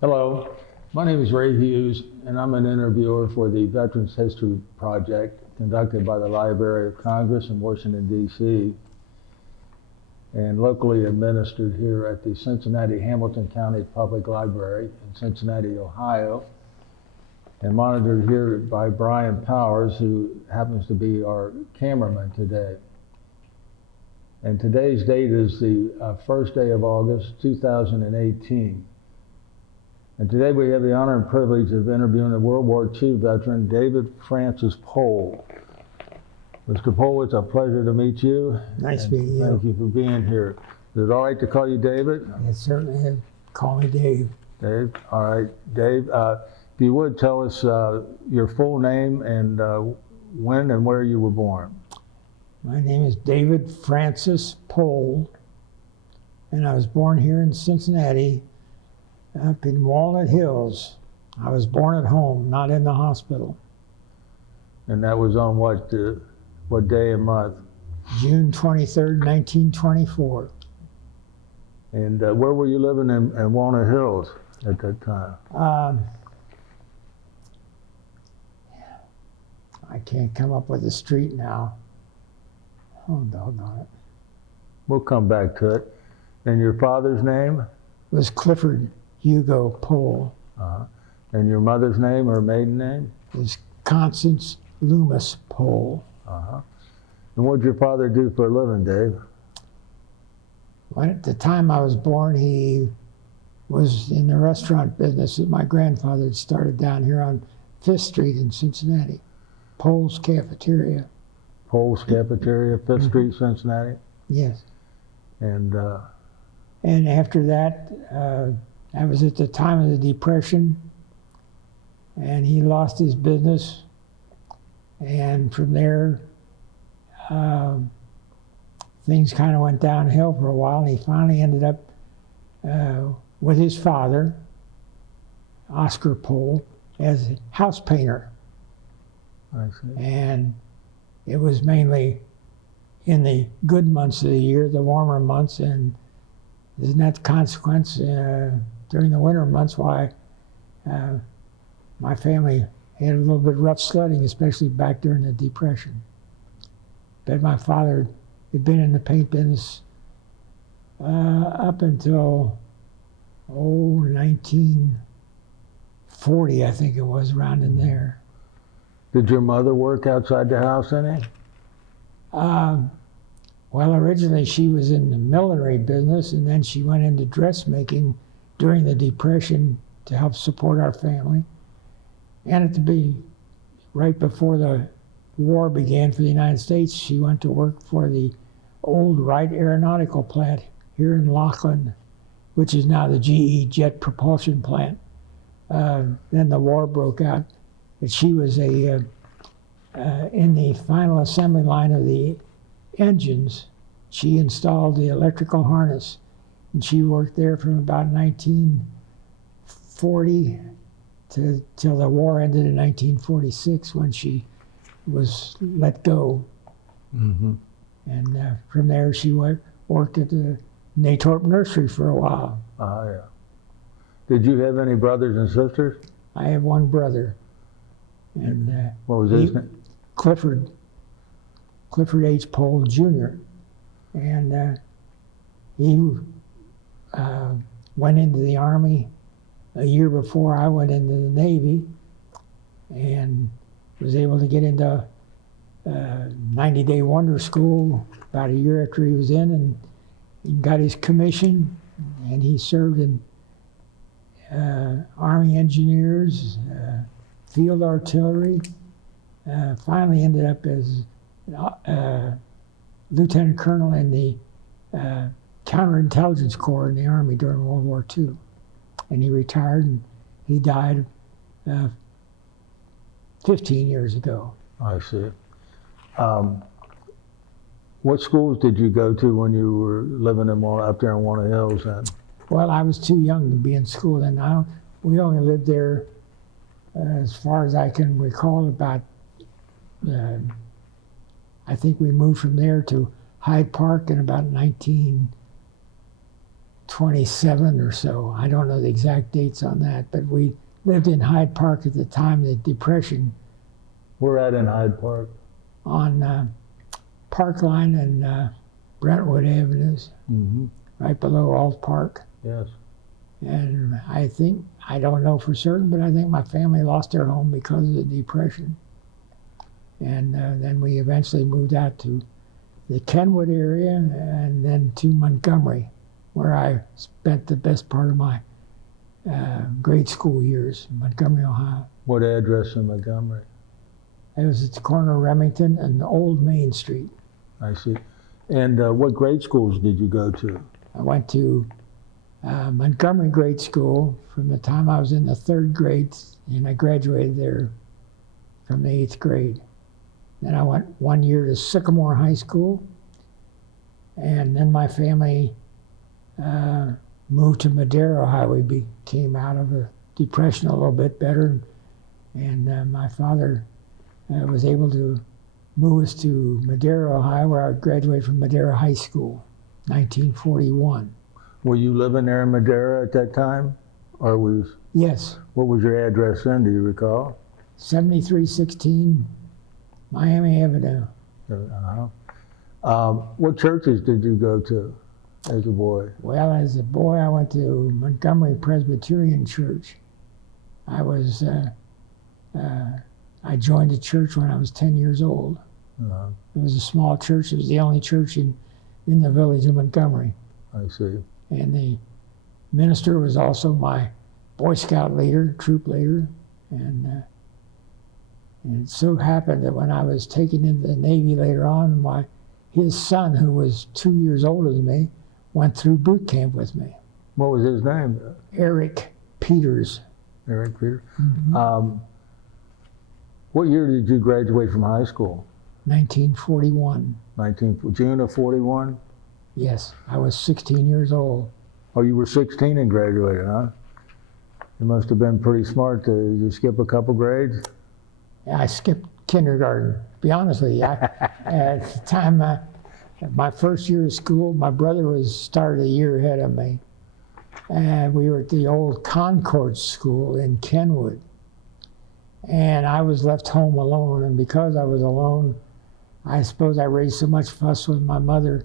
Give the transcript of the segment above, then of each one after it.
Hello, my name is Ray Hughes, and I'm an interviewer for the Veterans History Project conducted by the Library of Congress in Washington, D.C., and locally administered here at the Cincinnati-Hamilton County Public Library in Cincinnati, Ohio, and monitored here by Brian Powers, who happens to be our cameraman today. And today's date is the first day of August, 2018. And today we have the honor and privilege of interviewing a World War II veteran, David Francis Pohl. Mr. Pohl, it's a pleasure to meet you. Nice meeting you. Thank you for being here. Is it all right to call you David? It certainly is. Call me Dave. Dave, all right. Dave, if you would tell us your full name and when and where you were born. My name is David Francis Pohl, and I was born here in Cincinnati, up in Walnut Hills. I was born at home, not in the hospital. And that was on what day and month? June 23rd, 1924. And where were you living in Walnut Hills at that time? I can't come up with a street now. Oh, doggone it. We'll come back to it. And your father's name? It was Clifford Hugo Pohl. And your mother's name or maiden name? It was Constance Loomis Pohl. And what did your father do for a living, Dave? Well, at the time I was born, he was in the restaurant business that my grandfather had started down here on 5th Street in Cincinnati. Pohl's Cafeteria. Pohl's Cafeteria, 5th Street, Cincinnati? Yes. And after that, that was at the time of the Depression, and he lost his business. And from there, things kind of went downhill for a while, and he finally ended up with his father, Oscar Pohl, as a house painter. I see. And it was mainly in the good months of the year, the warmer months, and isn't that the consequence during the winter months why my family had a little bit rough sledding, especially back during the Depression. But my father had been in the paint business up until 1940, I think it was, around in there. Did your mother work outside the house any? Well, originally she was in the millinery business, and then she went into dressmaking during the Depression to help support our family. And right before the war began for the United States, she went to work for the old Wright Aeronautical plant here in Laughlin, which is now the GE Jet Propulsion Plant. Then the war broke out, but she was in the final assembly line of the engines. She installed the electrical harness, and she worked there from about 1940 till the war ended in 1946, when she was let go. Mm-hmm. And from there she worked at the Natorp Nursery for a while. Yeah. Did you have any brothers and sisters? I have one brother. And What was his name? Clifford H. Pohl Jr. And he went into the Army a year before I went into the Navy, and was able to get into 90-day wonder school about a year after he was in, and he got his commission, and he served in Army Engineers, Field Artillery, finally ended up as Lieutenant Colonel in the Counterintelligence Corps in the Army during World War II. And he retired, and he died 15 years ago. I see. What schools did you go to when you were living up there in Walnut Hills then? Well, I was too young to be in school then. We only lived there, as far as I can recall, about, I think we moved from there to Hyde Park in about 19 27 or so. I don't know the exact dates on that, but we lived in Hyde Park at the time of the Depression. We're at in Hyde Park. On Parkline and Brentwood Avenues, Mm-hmm. right below Alt Park. Yes. And I don't know for certain, but I think my family lost their home because of the Depression. And then we eventually moved out to the Kenwood area and then to Montgomery, where I spent the best part of my grade school years in Montgomery, Ohio. What address in Montgomery? It was at the corner of Remington and Old Main Street. I see. And what grade schools did you go to? I went to Montgomery Grade School from the time I was in the 3rd grade, and I graduated there from the 8th grade. Then I went 1 year to Sycamore High School, and then my family moved to Madera, Ohio. We came out of the Depression a little bit better, and my father was able to move us to Madera, Ohio, where I graduated from Madera High School, 1941. Were you living there in Madera at that time? Or Yes, what was your address then, do you recall? 7316 Miami Avenue. Uh-huh. What churches did you go to as a boy? Well, as a boy, I went to Montgomery Presbyterian Church. I joined the church when I was 10 years old. Uh-huh. It was a small church. It was the only church in the village of Montgomery. I see. And the minister was also my Boy Scout leader, troop leader. And it so happened that when I was taken into the Navy later on, his son, who was 2 years older than me, went through boot camp with me. What was his name? Eric Peters. Eric Peter. Mm-hmm. What year did you graduate from high school? 1941. June of 41? Yes, I was 16 years old. Oh, you were 16 and graduated, huh? You must have been pretty smart. Did you skip a couple grades? I skipped kindergarten. To be honest with you, at the time, my first year of school, my brother started a year ahead of me. And we were at the old Concord School in Kenwood. And I was left home alone. And because I was alone, I suppose I raised so much fuss with my mother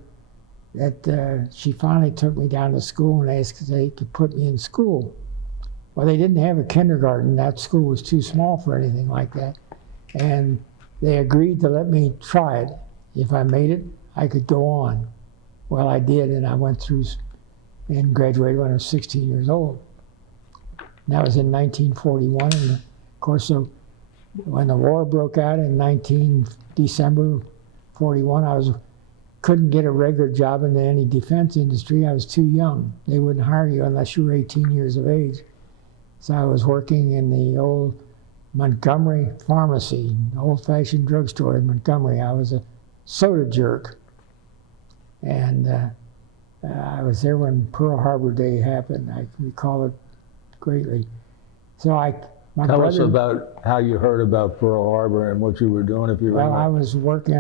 that she finally took me down to school and asked if they could put me in school. Well, they didn't have a kindergarten. That school was too small for anything like that. And they agreed to let me try it. If I made it, I could go on. Well, I did, and I went through and graduated when I was 16 years old. And that was in 1941, and of course, so when the war broke out in December 41, couldn't get a regular job in any defense industry. I was too young. They wouldn't hire you unless you were 18 years of age. So I was working in the old Montgomery pharmacy, old-fashioned drugstore in Montgomery. I was a soda jerk. And I was there when Pearl Harbor Day happened. I recall it greatly. So Tell us about how you heard about Pearl Harbor and what you were doing, if you remember. Well, I was working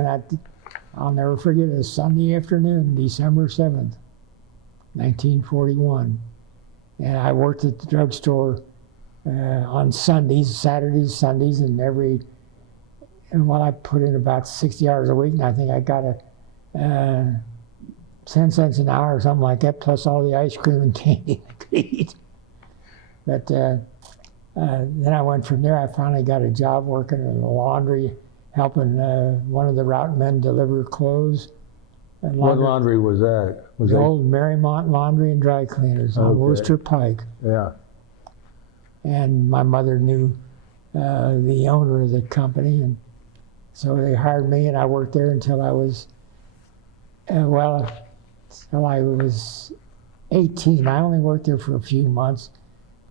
I'll never forget it, a Sunday afternoon, December 7th, 1941. And I worked at the drugstore on Sundays, Saturdays, Sundays, and I put in about 60 hours a week, and I think I got 10 cents an hour or something like that, plus all the ice cream and candy I could eat. But then I went from there. I finally got a job working in the laundry, helping one of the route men deliver clothes. What laundry was that? The old Marymount Laundry and Dry Cleaners on Worcester Pike. Yeah. And my mother knew the owner of the company, and so they hired me, and I worked there until I was, until I was 18. I only worked there for a few months.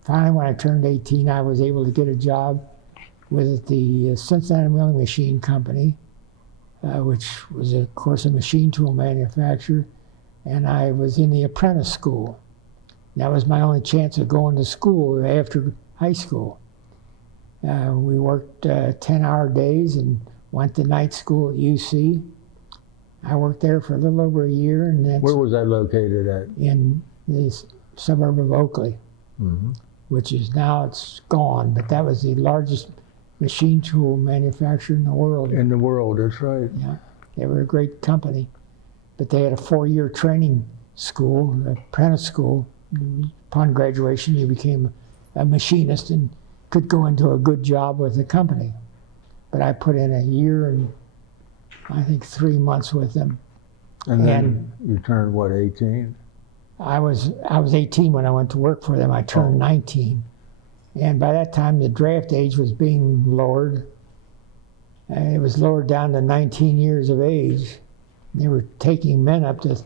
Finally, when I turned 18, I was able to get a job with the Cincinnati Milling Machine Company, which was, of course, a machine tool manufacturer, and I was in the apprentice school. That was my only chance of going to school after high school. We worked 10-hour days and went to night school at UC. I worked there for a little over a year. And then where was that located at? In the suburb of Oakley, which is now it's gone, but that was the largest machine tool manufacturer in the world. In the world, that's right. Yeah, they were a great company, but they had a 4-year training school, an apprentice school. Upon graduation, you became a machinist and could go into a good job with the company. But I put in a year and I think 3 months with them. And then you turned, what, 18? I was 18 when I went to work for them. I turned 19. And by that time, the draft age was being lowered. And it was lowered down to 19 years of age. They were taking men up to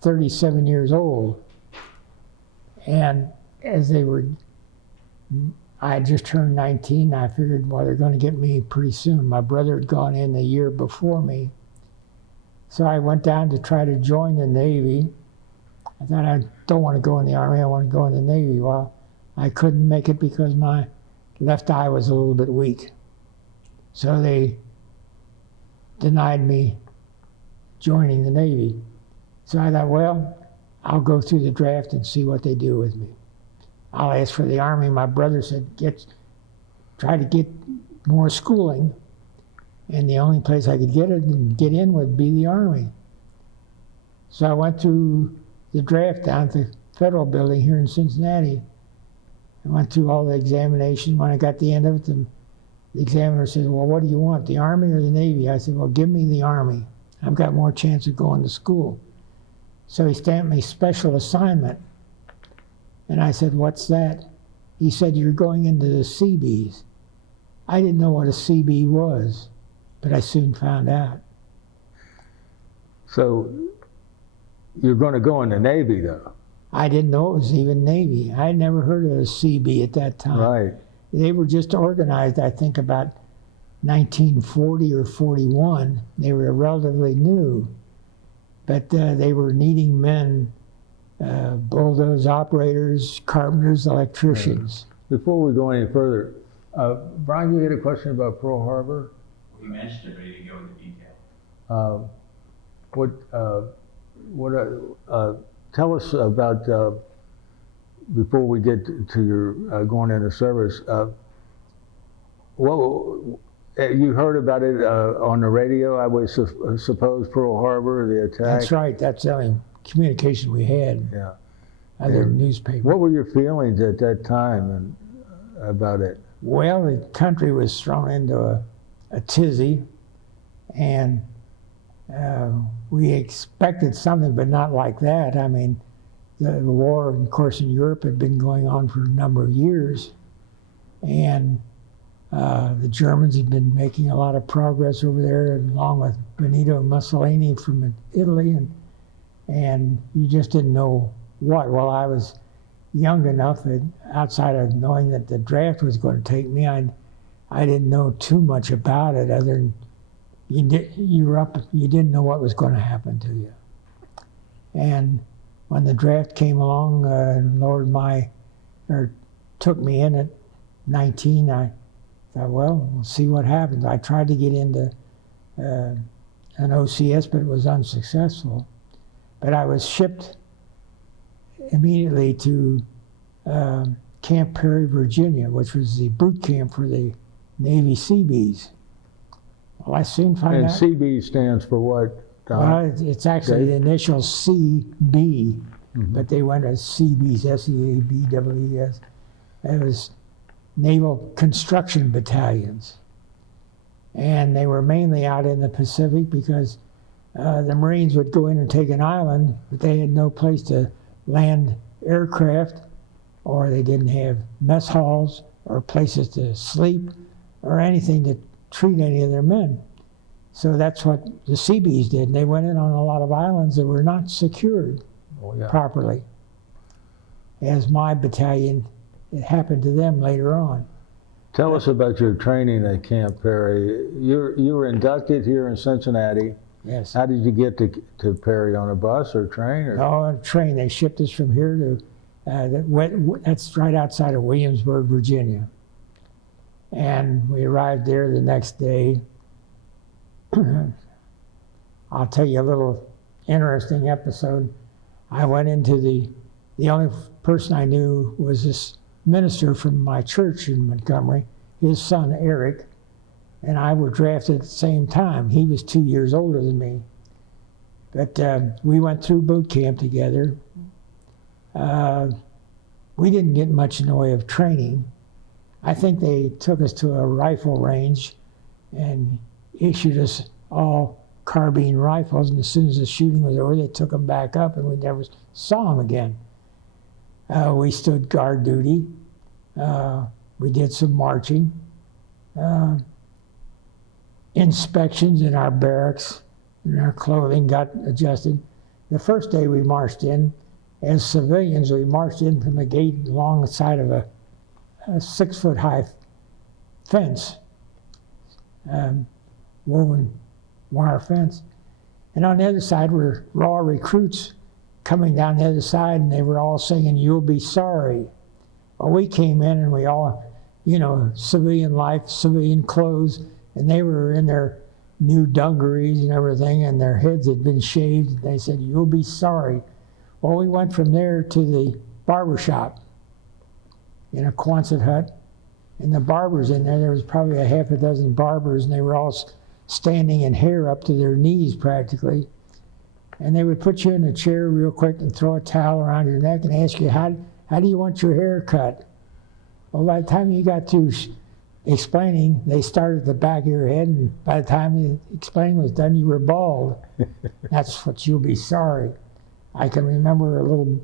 37 years old. And as I had just turned 19, I figured, well, they're going to get me pretty soon. My brother had gone in the year before me. So I went down to try to join the Navy. I thought, I don't want to go in the Army, I want to go in the Navy. Well, I couldn't make it because my left eye was a little bit weak. So they denied me joining the Navy. So I thought, well, I'll go through the draft and see what they do with me. I'll ask for the Army. My brother said, try to get more schooling. And the only place I could get in would be the Army. So I went through the draft down at the Federal Building here in Cincinnati. I went through all the examination. When I got to the end of it, the examiner said, well, what do you want, the Army or the Navy? I said, well, give me the Army. I've got more chance of going to school. So he stamped me special assignment. And I said, what's that? He said, you're going into the Seabees. I didn't know what a Seabee was, but I soon found out. So you're going to go in the Navy, though? I didn't know it was even Navy. I had never heard of a Seabee at that time. Right. They were just organized, I think, about 1940 or 41. They were relatively new, but they were needing men, bulldoze operators, carpenters, electricians. Before we go any further, Brian, you had a question about Pearl Harbor? You mentioned it, but you didn't go into detail. Tell us about, before we get to your going into service, you heard about it on the radio, I would suppose, Pearl Harbor, the attack? That's right. That's the only communication we had. Yeah. Other than newspaper. What were your feelings at that time about it? Well, the country was thrown into a tizzy, and we expected something, but not like that. I mean, the war, of course, in Europe had been going on for a number of years, and the Germans had been making a lot of progress over there, along with Benito Mussolini from Italy, and you just didn't know what. Well, I was young enough that outside of knowing that the draft was going to take me, I didn't know too much about it, other than you were up, you didn't know what was going to happen to you. And when the draft came along, took me in at 19, I thought, well, we'll see what happens. I tried to get into an OCS, but it was unsuccessful. But I was shipped immediately to Camp Perry, Virginia, which was the boot camp for the Navy Seabees. Well, I soon found out. And Seabees stands for what, Don? Well, it's actually the initial CB, but they went as Seabees, S-E-A-B-E-E-S. It was Naval Construction Battalions. And they were mainly out in the Pacific because the Marines would go in and take an island, but they had no place to land aircraft, or they didn't have mess halls or places to sleep or anything to treat any of their men. So that's what the Seabees did. And they went in on a lot of islands that were not secured properly. As my battalion, it happened to them later on. Tell us about your training at Camp Perry. You were inducted here in Cincinnati. Yes. How did you get to Perry, on a bus or train? Or? No, on a train. They shipped us from here to, that's right outside of Williamsburg, Virginia. And we arrived there the next day, I'll tell you a little interesting episode. I went into the only person I knew was this minister from my church in Montgomery. His son, Eric, and I were drafted at the same time. He was 2 years older than me. But we went through boot camp together. We didn't get much in the way of training. I think they took us to a rifle range and issued us all carbine rifles, and as soon as the shooting was over, they took them back up, and we never saw them again. We stood guard duty. We did some marching. Inspections in our barracks, and our clothing got adjusted. The first day we marched in, as civilians, we marched in from the gate along the side of a 6-foot-high fence, woven wire fence. And on the other side were raw recruits coming down the other side, and they were all singing, "You'll be sorry." Well, we came in and we all, civilian life, civilian clothes, and they were in their new dungarees and everything, and their heads had been shaved. And they said, "You'll be sorry." Well, we went from there to the barber shop in a Quonset hut, and the barbers in there was probably a half a dozen barbers, and they were all standing in hair up to their knees practically. And they would put you in a chair real quick and throw a towel around your neck and ask you, how do you want your hair cut? Well, by the time you got through explaining, they started at the back of your head, and by the time the explaining was done, you were bald. That's what "you'll be sorry." I can remember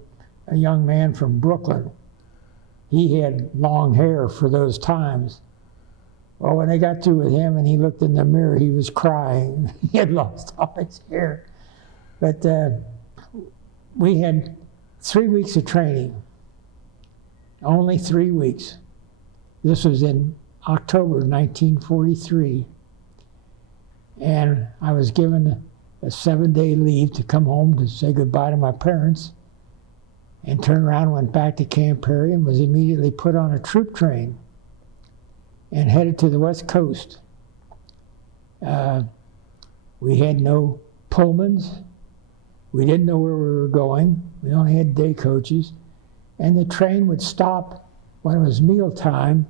a young man from Brooklyn. He had long hair for those times. Well, when they got through with him and he looked in the mirror, he was crying. He had lost all his hair. But we had 3 weeks of training, only 3 weeks. This was in October 1943. And I was given a 7-day leave to come home to say goodbye to my parents, and turned around and went back to Camp Perry and was immediately put on a troop train and headed to the West Coast. We had no Pullmans. We didn't know where we were going. We only had day coaches. And the train would stop when it was mealtime.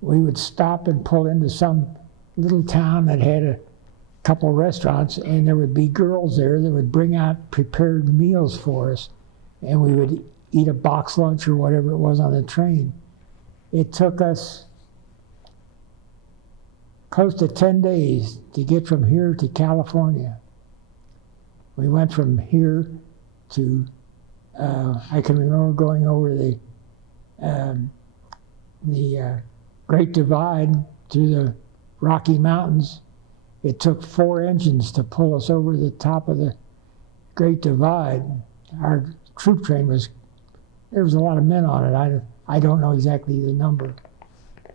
We would stop and pull into some little town that had a couple restaurants, and there would be girls there that would bring out prepared meals for us, and we would eat a box lunch or whatever it was on the train. It took us close to 10 days to get from here to California. We went from here to, I can remember going over the Great Divide through the Rocky Mountains. It took 4 engines to pull us over the top of the Great Divide. Our troop train there was a lot of men on it. I don't know exactly the number,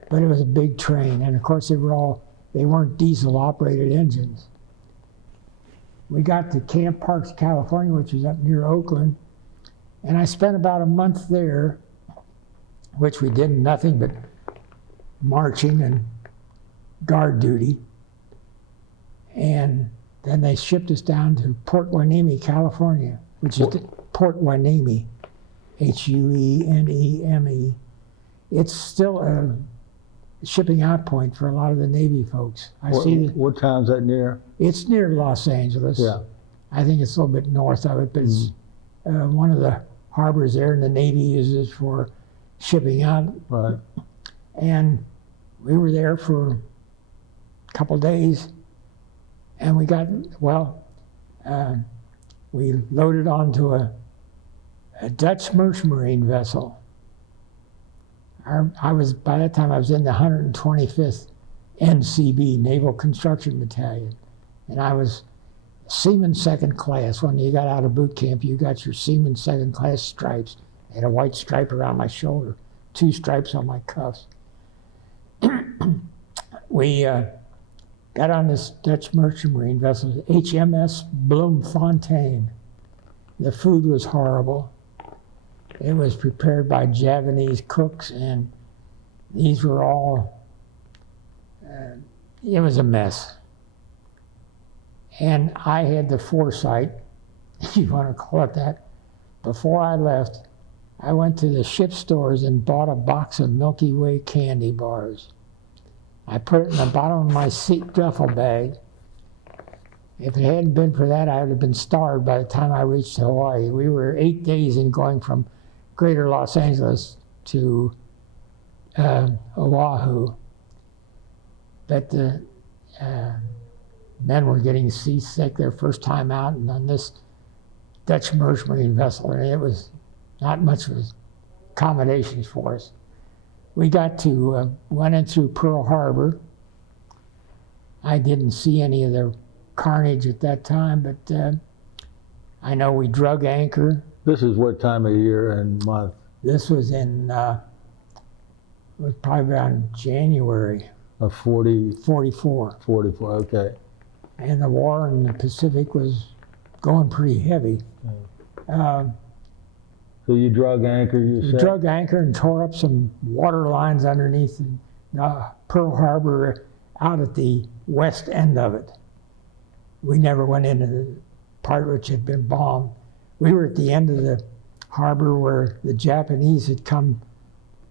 but it was a big train. And of course they weren't diesel operated engines. We got to Camp Parks, California, which is up near Oakland. And I spent about a month there, which we did nothing but marching and guard duty. And then they shipped us down to Port Hueneme, California, which is Port Hueneme, Hueneme. It's still a shipping out point for a lot of the Navy folks. What town's that near? It's near Los Angeles. Yeah. I think it's a little bit north of it, but it's one of the harbors there, and the Navy uses it for shipping out. Right. And we were there for a couple days, and we loaded onto a Dutch Merchant vessel. By that time I was in the 125th NCiB, Naval Construction Battalion, and I was Seaman second class. When you got out of boot camp, you got your Seaman second class stripes. I had a white stripe around my shoulder, 2 stripes on my cuffs. We got on this Dutch Merchant Marine vessel, HMS Bloemfontein. The food was horrible. It was prepared by Javanese cooks, and these were all, it was a mess. And I had the foresight, if you want to call it that. Before I left, I went to the ship stores and bought a box of Milky Way candy bars. I put it in the bottom of my seat duffel bag. If it hadn't been for that, I would have been starved by the time I reached Hawaii. We were 8 days in going from greater Los Angeles to Oahu. But the men were getting seasick their first time out, and on this Dutch merchant vessel, and it was not much of accommodations for us. We got to, went in through Pearl Harbor. I didn't see any of the carnage at that time, but I know we drug anchor. This is what time of year and month? This was in, it was probably around January. Of 44. 44, okay. And the war in the Pacific was going pretty heavy. So you drug anchor, you said? Drug anchor and tore up some water lines underneath Pearl Harbor out at the west end of it. We never went into the part which had been bombed. We were at the end of the harbor where the Japanese had come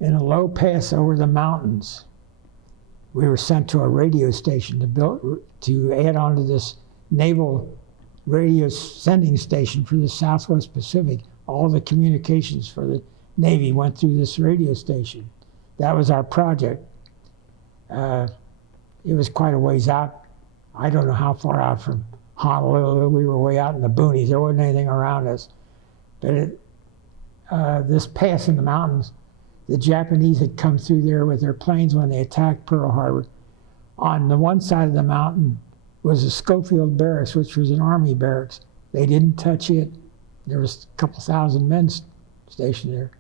in a low pass over the mountains. We were sent to a radio station to add on to this naval radio sending station for the Southwest Pacific. All the communications for the Navy went through this radio station. That was our project. It was quite a ways out. I don't know how far out from Honolulu. We were way out in the boonies. There wasn't anything around us. But this pass in the mountains, the Japanese had come through there with their planes when they attacked Pearl Harbor. On the one side of the mountain was the Schofield Barracks, which was an Army barracks. They didn't touch it. There was a couple thousand men stationed there.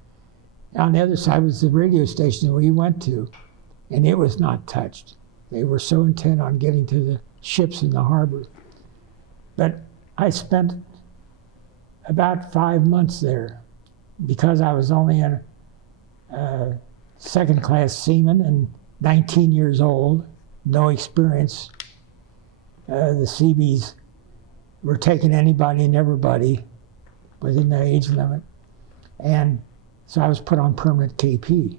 On the other side was the radio station that we went to, and it was not touched. They were so intent on getting to the ships in the harbor. But I spent about 5 months there because I was only a second-class seaman and 19 years old, no experience. The Seabees were taking anybody and everybody within the age limit. And so I was put on permanent KP.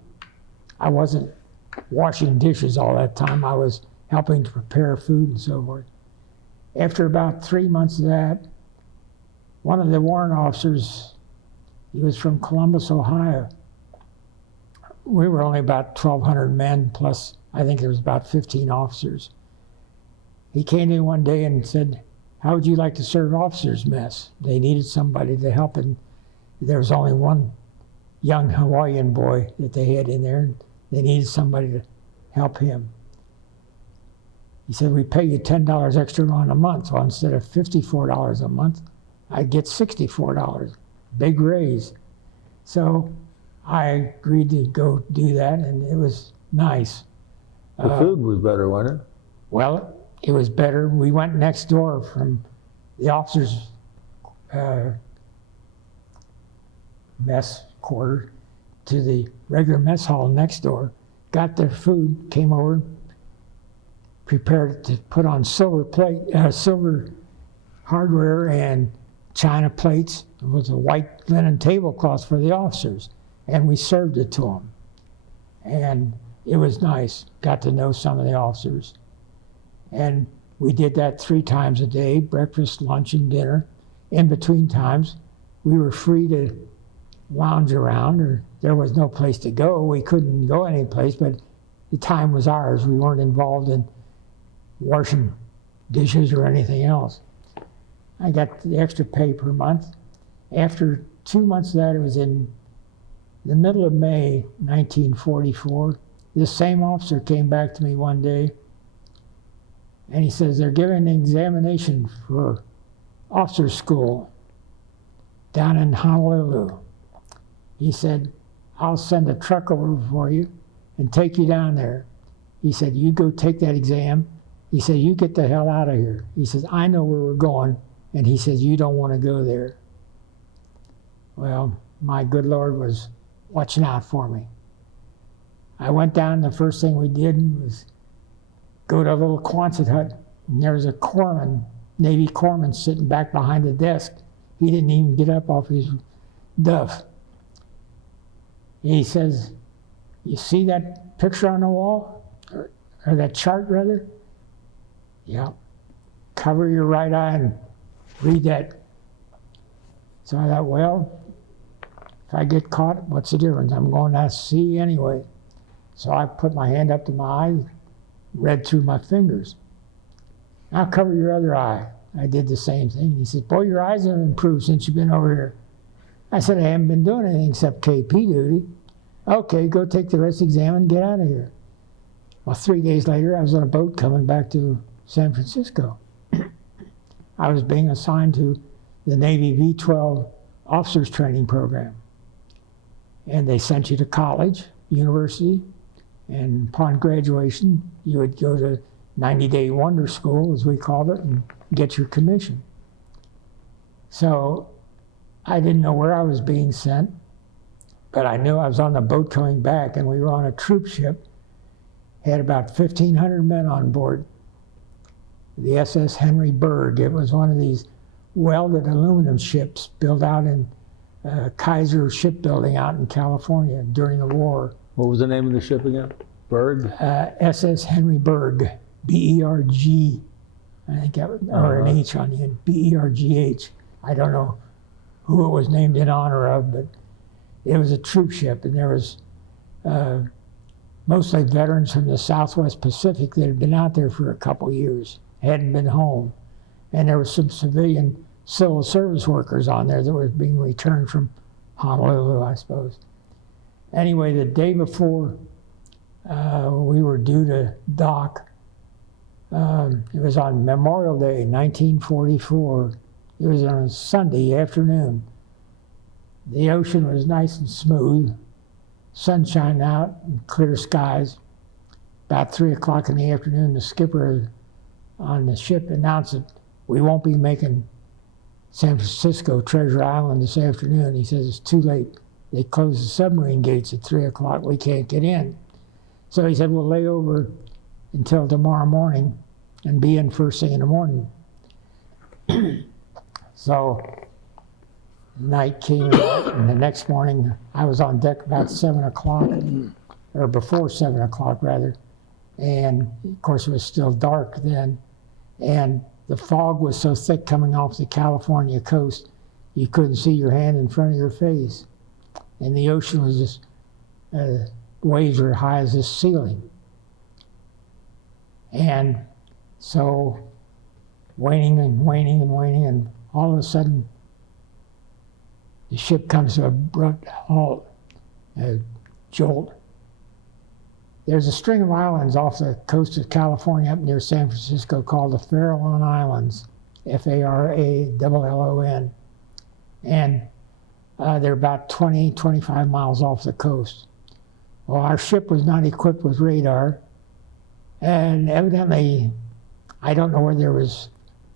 I wasn't washing dishes all that time. I was helping to prepare food and so forth. After about 3 months of that, one of the warrant officers, he was from Columbus, Ohio. We were only about 1,200 men, plus I think there was about 15 officers. He came in one day and said, "How would you like to serve officers' mess?" They needed somebody to help, and there was only one young Hawaiian boy that they had in there, and they needed somebody to help him. He said, "We pay you $10 extra on a month." So instead of $54 a month, I'd get $64, big raise. So I agreed to go do that, and it was nice. The food was better, wasn't it? Well, it was better. We went next door from the officers' mess quarter to the regular mess hall next door, got their food, came over, prepared it to put on silver hardware and china plates with a white linen tablecloth for the officers, and we served it to them. And it was nice. Got to know some of the officers. And we did that 3 times a day, breakfast, lunch, and dinner. In between times, we were free to lounge around, or there was no place to go. We couldn't go any place, but the time was ours. We weren't involved in washing dishes or anything else. I got the extra pay per month. After 2 months of that, it was in the middle of May 1944. This same officer came back to me one day, and he says, "They're giving an examination for officer school down in Honolulu." He said, "I'll send a truck over for you and take you down there." He said, "You go take that exam." He said, "You get the hell out of here." He says, "I know where we're going." And he says, "You don't want to go there." Well, my good Lord was watching out for me. I went down, the first thing we did was go to a little Quonset hut, and there was a corpsman Navy corpsman sitting back behind the desk. He didn't even get up off his duff. He says, "You see that picture on the wall? Or that chart, rather?" "Yeah." "Cover your right eye and read that." So I thought, well, if I get caught, what's the difference? I'm going to see anyway. So I put my hand up to my eye, read through my fingers. "Now cover your other eye." I did the same thing. He said, "Boy, your eyes have improved since you've been over here." I said, "I haven't been doing anything except KP duty." "Okay, go take the rest exam and get out of here." Well, 3 days later, I was on a boat coming back to San Francisco. I was being assigned to the Navy V-12 officers training program. And they sent you to college, university, and upon graduation, you would go to 90-day wonder school, as we called it, and get your commission. So I didn't know where I was being sent, but I knew I was on the boat coming back, and we were on a troop ship, had about 1,500 men on board, the SS Henry Berg. It was one of these welded aluminum ships built out in Kaiser Shipbuilding out in California during the war. What was the name of the ship again? Berg? SS Henry Berg, B-E-R-G, I think that was, or an H on the end, B-E-R-G-H. I don't know who it was named in honor of, but it was a troop ship, and there was mostly veterans from the Southwest Pacific that had been out there for a couple years, hadn't been home. And there were some civilian civil service workers on there that were being returned from Honolulu, I suppose. Anyway, the day before we were due to dock, it was on Memorial Day, 1944. It was on a Sunday afternoon. The ocean was nice and smooth, sunshine out, and clear skies. About 3 o'clock in the afternoon, the skipper on the ship announced that we won't be making San Francisco, Treasure Island this afternoon. He says it's too late. They close the submarine gates at 3 o'clock. We can't get in. So he said, we'll lay over until tomorrow morning and be in first thing in the morning. So night came, and the next morning I was on deck about 7 o'clock, or before 7 o'clock rather. And of course it was still dark then. And the fog was so thick coming off the California coast, you couldn't see your hand in front of your face. And the ocean was just, waves were high as this ceiling. And so, waning and waning and waning, and all of a sudden, the ship comes to an abrupt halt, a jolt. There's a string of islands off the coast of California up near San Francisco called the Farallon Islands, F-A-R-A-L-L-O-N. And they're about 20, 25 miles off the coast. Well, our ship was not equipped with radar, and evidently, I don't know whether there was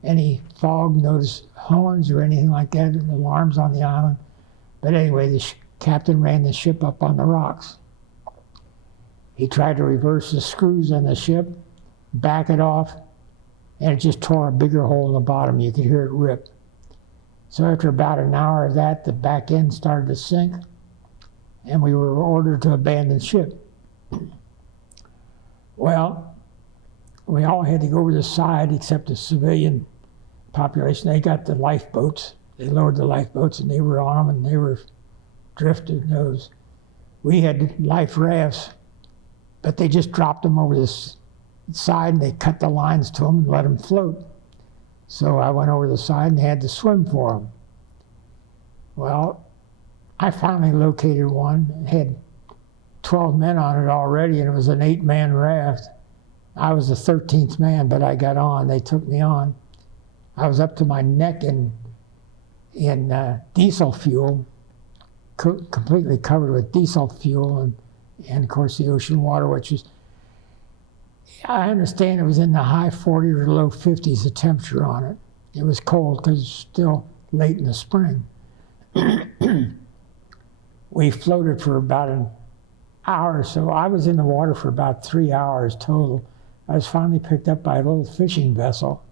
any fog notice horns or anything like that, alarms on the island. But anyway, the captain ran the ship up on the rocks. He tried to reverse the screws on the ship, back it off, and it just tore a bigger hole in the bottom. You could hear it rip. So after about an hour of that, the back end started to sink, and we were ordered to abandon ship. Well, we all had to go over the side except the civilian population. They got the lifeboats. They lowered the lifeboats, and they were on them, and they were drifting those. We had life rafts, but they just dropped them over this side, and they cut the lines to them and let them float. So I went over the side and had to swim for them. Well, I finally located one. It had 12 men on it already, and it was an 8-man raft. I was the 13th man, but I got on. They took me on. I was up to my neck in diesel fuel, completely covered with diesel fuel, and of course the ocean water, which is, I understand it was in the high 40s or low 50s, the temperature on it. It was cold because it's still late in the spring. We floated for about an hour or so. I was in the water for about 3 hours total. I was finally picked up by a little fishing vessel.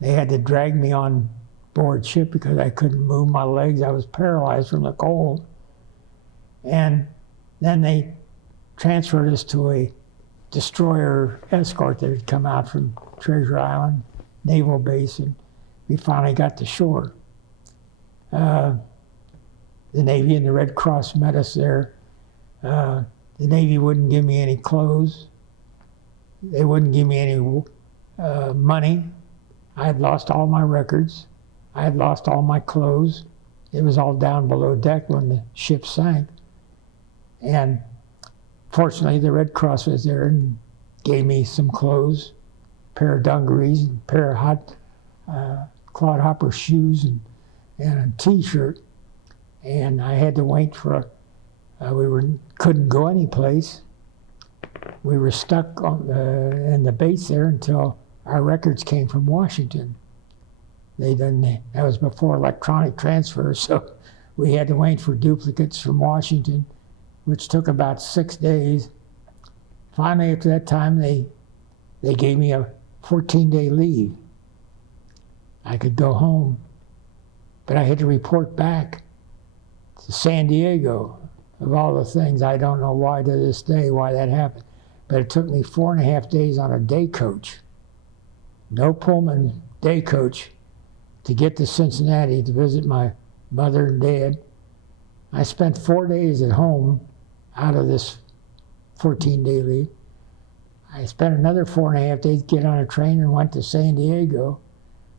They had to drag me on board ship because I couldn't move my legs. I was paralyzed from the cold. And then they transferred us to a destroyer escort that had come out from Treasure Island Naval Base, and we finally got to shore. The Navy and the Red Cross met us there. The Navy wouldn't give me any clothes. They wouldn't give me any money. I had lost all my records. I had lost all my clothes. It was all down below deck when the ship sank. And fortunately, the Red Cross was there and gave me some clothes, a pair of dungarees, and a pair of hot clodhopper shoes, and a T-shirt. And I had to wait for, couldn't go anyplace. We were stuck on in the base there until our records came from Washington. That was before electronic transfer, so we had to wait for duplicates from Washington, which took about 6 days. Finally, after that time, they gave me a 14-day leave. I could go home, but I had to report back to San Diego. Of all the things, I don't know why to this day why that happened, but it took me 4.5 days on a day coach, no Pullman day coach, to get to Cincinnati to visit my mother and dad. I spent 4 days at home out of this 14-day leave. I spent another 4.5 days to get on a train and went to San Diego.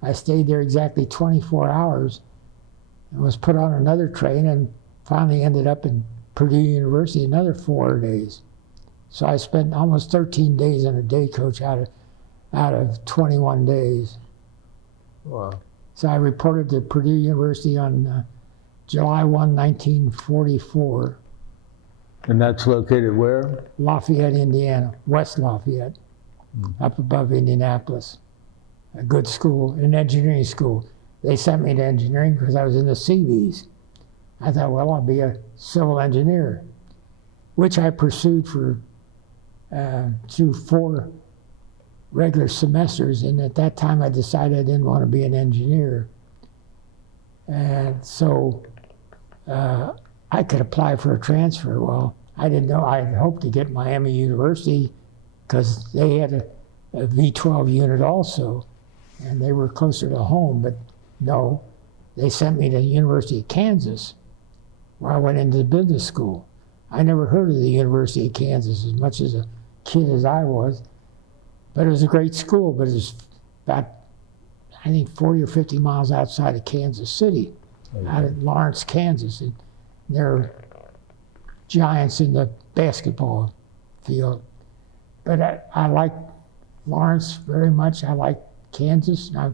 I stayed there exactly 24 hours and was put on another train and finally ended up in Purdue University another 4 days. So I spent almost 13 days on a day coach out of 21 days. Wow. So I reported to Purdue University on July 1, 1944. And that's located where? Lafayette, Indiana, West Lafayette, up above Indianapolis. A good school, an engineering school. They sent me to engineering because I was in the Seabees. I thought, well, I'll be a civil engineer, which I pursued through 4 regular semesters. And at that time, I decided I didn't want to be an engineer. And so I could apply for a transfer. Well, I didn't know. I had hoped to get Miami University because they had a V-12 unit also, and they were closer to home. But no, they sent me to the University of Kansas, where I went into the business school. I never heard of the University of Kansas as much as a kid as I was, but it was a great school. But it was about, I think, 40 or 50 miles outside of Kansas City, out of Lawrence, Kansas. And they're giants in the basketball field. But I like Lawrence very much. I like Kansas. And I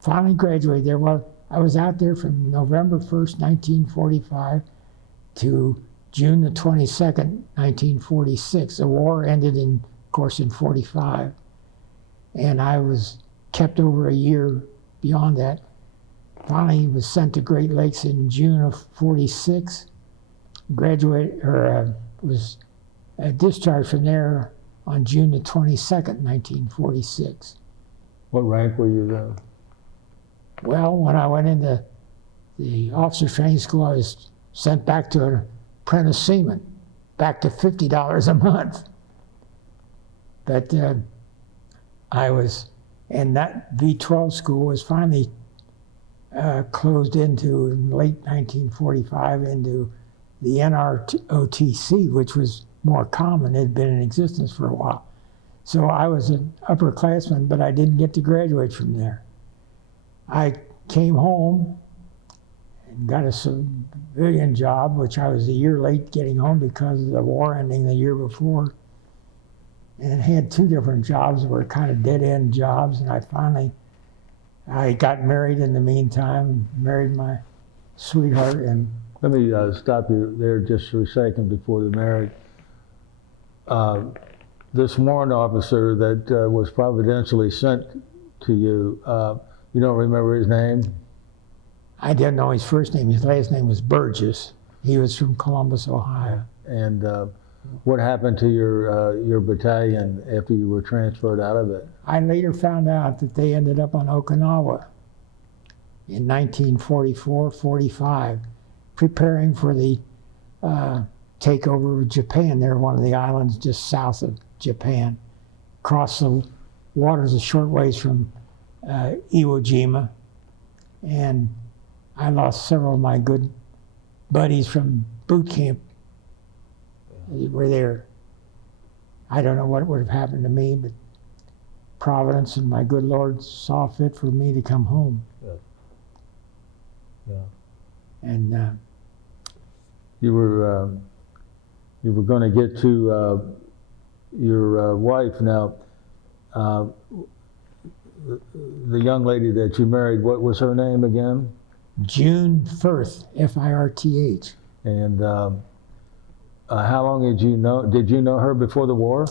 finally graduated there. Well, I was out there from November 1st, 1945 to June the 22nd, 1946. The war ended, of course, in 45. And I was kept over a year beyond that. Finally was sent to Great Lakes in June of 46. Was discharged from there on June the 22nd, 1946. What rank were you then? Well, when I went into the officer training school, I was sent back to an apprentice seaman, back to $50 a month. But and that V-12 school was finally closed into, in late 1945, into the NROTC, which was more common. It had been in existence for a while. So I was an upperclassman, but I didn't get to graduate from there. I came home and got a civilian job, which I was a year late getting home because of the war ending the year before. And had 2 different jobs that were kind of dead-end jobs. And I got married in the meantime, married my sweetheart. And Let me stop you there just for a second before the marriage. This warrant officer that was providentially sent to you, you don't remember his name? I didn't know his first name. His last name was Burgess. He was from Columbus, Ohio. And What happened to your battalion after you were transferred out of it? I later found out that they ended up on Okinawa in 1944-45, preparing for the takeover of Japan. They're one of the islands just south of Japan, across the waters a short ways from Iwo Jima. And I lost several of my good buddies from boot camp that were there. I don't know what would have happened to me, but Providence and my good Lord saw fit for me to come home. Yeah. And You were going to get to your wife now. The young lady that you married, what was her name again? June Firth, Firth. And how long did you know her before the war?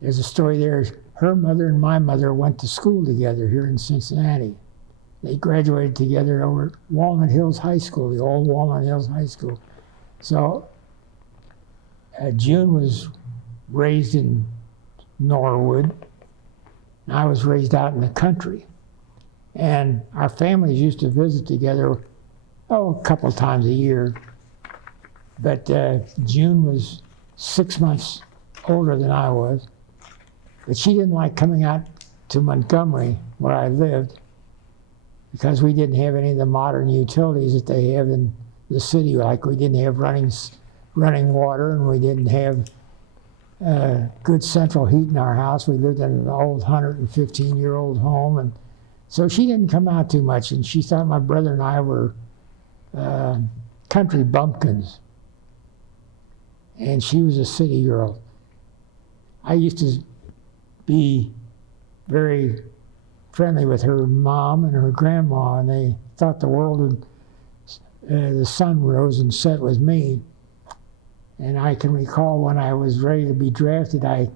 There's a story there. Her mother and my mother went to school together here in Cincinnati. They graduated together over at Walnut Hills High School, the old Walnut Hills High School. So June was raised in Norwood. I was raised out in the country. And our families used to visit together, a couple of times a year. But June was 6 months older than I was. But she didn't like coming out to Montgomery, where I lived, because we didn't have any of the modern utilities that they have in the city. Like we didn't have running water, and we didn't have good central heat in our house. We lived in an old 115-year-old home, and so she didn't come out too much. And she thought my brother and I were country bumpkins, and she was a city girl. I used to be very friendly with her mom and her grandma, and they thought the world would, the sun rose and set with me. And I can recall when I was ready to be drafted, I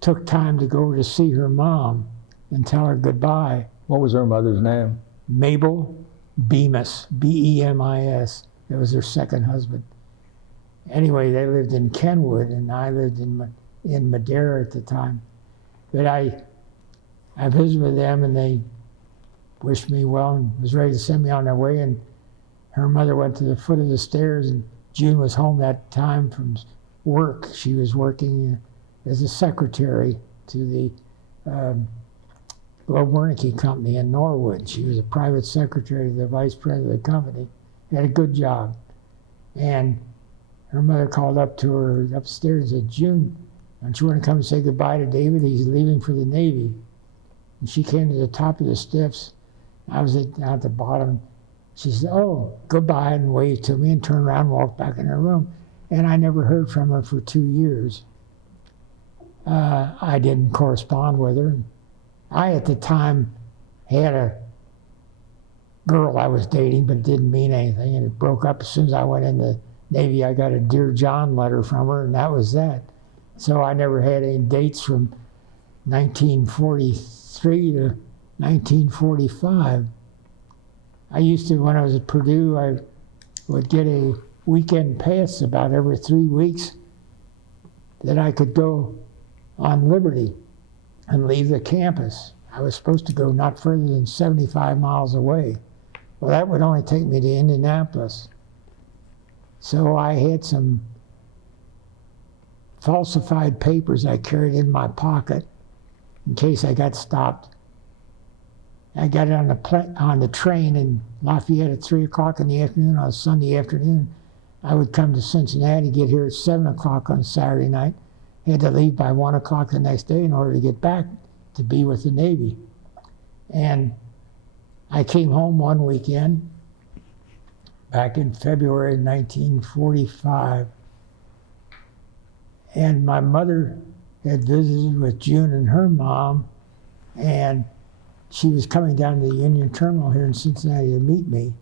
took time to go to see her mom and tell her goodbye. What was her mother's name? Mabel Bemis, Bemis. That was her second husband. Anyway, they lived in Kenwood, and I lived in Madera at the time. But I visited with them, and they wished me well and was ready to send me on their way. And her mother went to the foot of the stairs, and June was home that time from work. She was working as a secretary to the Globe Wernicke Company in Norwood. She was a private secretary to the vice president of the company. Had a good job. And her mother called up to her upstairs and said, "June, don't you want to come and say goodbye to David? He's leaving for the Navy." And she came to the top of the steps. I was down at the bottom. She said, "Oh, goodbye," and waved to me and turned around and walked back in her room. And I never heard from her for 2 years. I didn't correspond with her. I, at the time, had a girl I was dating, but it didn't mean anything, and it broke up as soon as I went in the Navy. I got a Dear John letter from her, and that was that. So I never had any dates from 1943 to 1945. I used to, when I was at Purdue, I would get a weekend pass about every 3 weeks that I could go on Liberty and leave the campus. I was supposed to go not further than 75 miles away. Well, that would only take me to Indianapolis. So I had some falsified papers I carried in my pocket in case I got stopped. I got on the train in Lafayette at 3 o'clock in the afternoon on a Sunday afternoon. I would come to Cincinnati, get here at 7 o'clock on Saturday night. Had to leave by 1 o'clock the next day in order to get back to be with the Navy. And I came home one weekend back in February 1945. And my mother had visited with June and her mom, and she was coming down to the Union Terminal here in Cincinnati to meet me.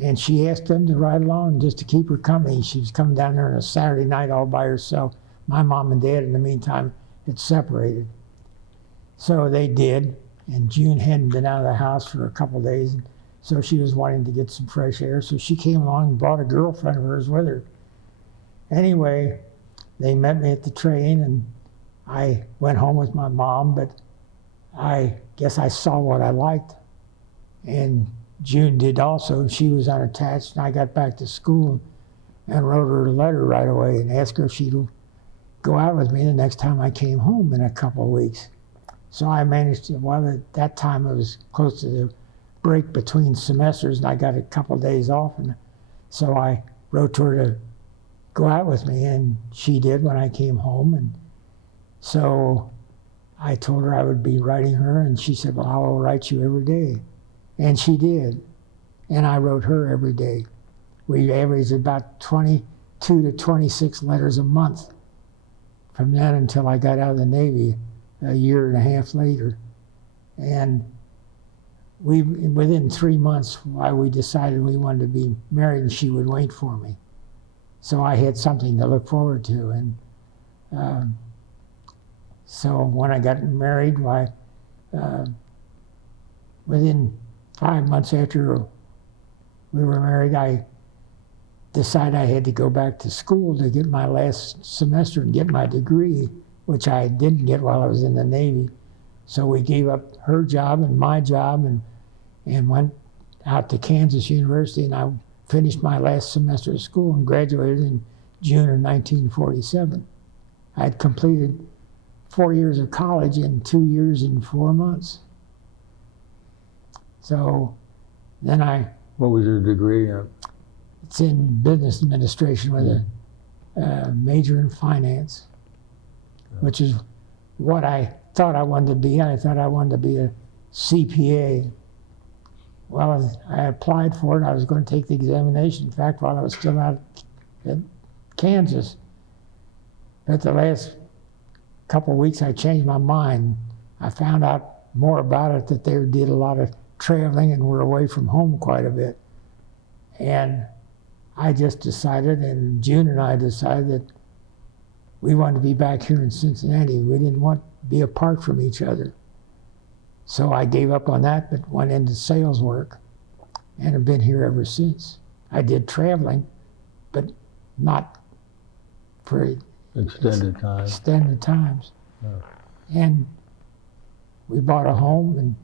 And she asked them to ride along just to keep her company. She was coming down there on a Saturday night all by herself. My mom and dad, in the meantime, had separated. So they did, and June hadn't been out of the house for a couple of days, and so she was wanting to get some fresh air. So she came along and brought a girlfriend of hers with her. anyway, they met me at the train, and I went home with my mom, but I guess I saw what I liked. And June did also. She was unattached, and I got back to school and wrote her a letter right away and asked her if she'd go out with me the next time I came home in a couple of weeks. So I managed to, well, at that time it was close to the break between semesters, and I got a couple of days off, and so I wrote to her to go out with me, and she did when I came home. And so I told her I would be writing her, and she said, well, I will write you every day. And she did. And I wrote her every day. We averaged about 22 to 26 letters a month from then until I got out of the Navy a year and a half later. And within 3 months, we decided we wanted to be married, and she would wait for me. So I had something to look forward to. And so when I got married, within 5 months after we were married, I decided I had to go back to school to get my last semester and get my degree, which I didn't get while I was in the Navy. So we gave up her job and my job and went out to Kansas University, and I finished my last semester of school and graduated in June of 1947. I had completed 4 years of college in 2 years and 4 months. So then What was your degree in? it's in business administration with a major in finance, which is what I thought I wanted to be. I thought I wanted to be a CPA. Well, I applied for it. I was going to take the examination, in fact, while I was still out at Kansas. But the last couple of weeks, I changed my mind. I found out more about it, that they did a lot of traveling and were away from home quite a bit. And I just decided, and June and I decided, that we wanted to be back here in Cincinnati. We didn't want to be apart from each other. So I gave up on that, but went into sales work and have been here ever since. I did traveling, but not for Extended time. extended times. Oh. And we bought a home, and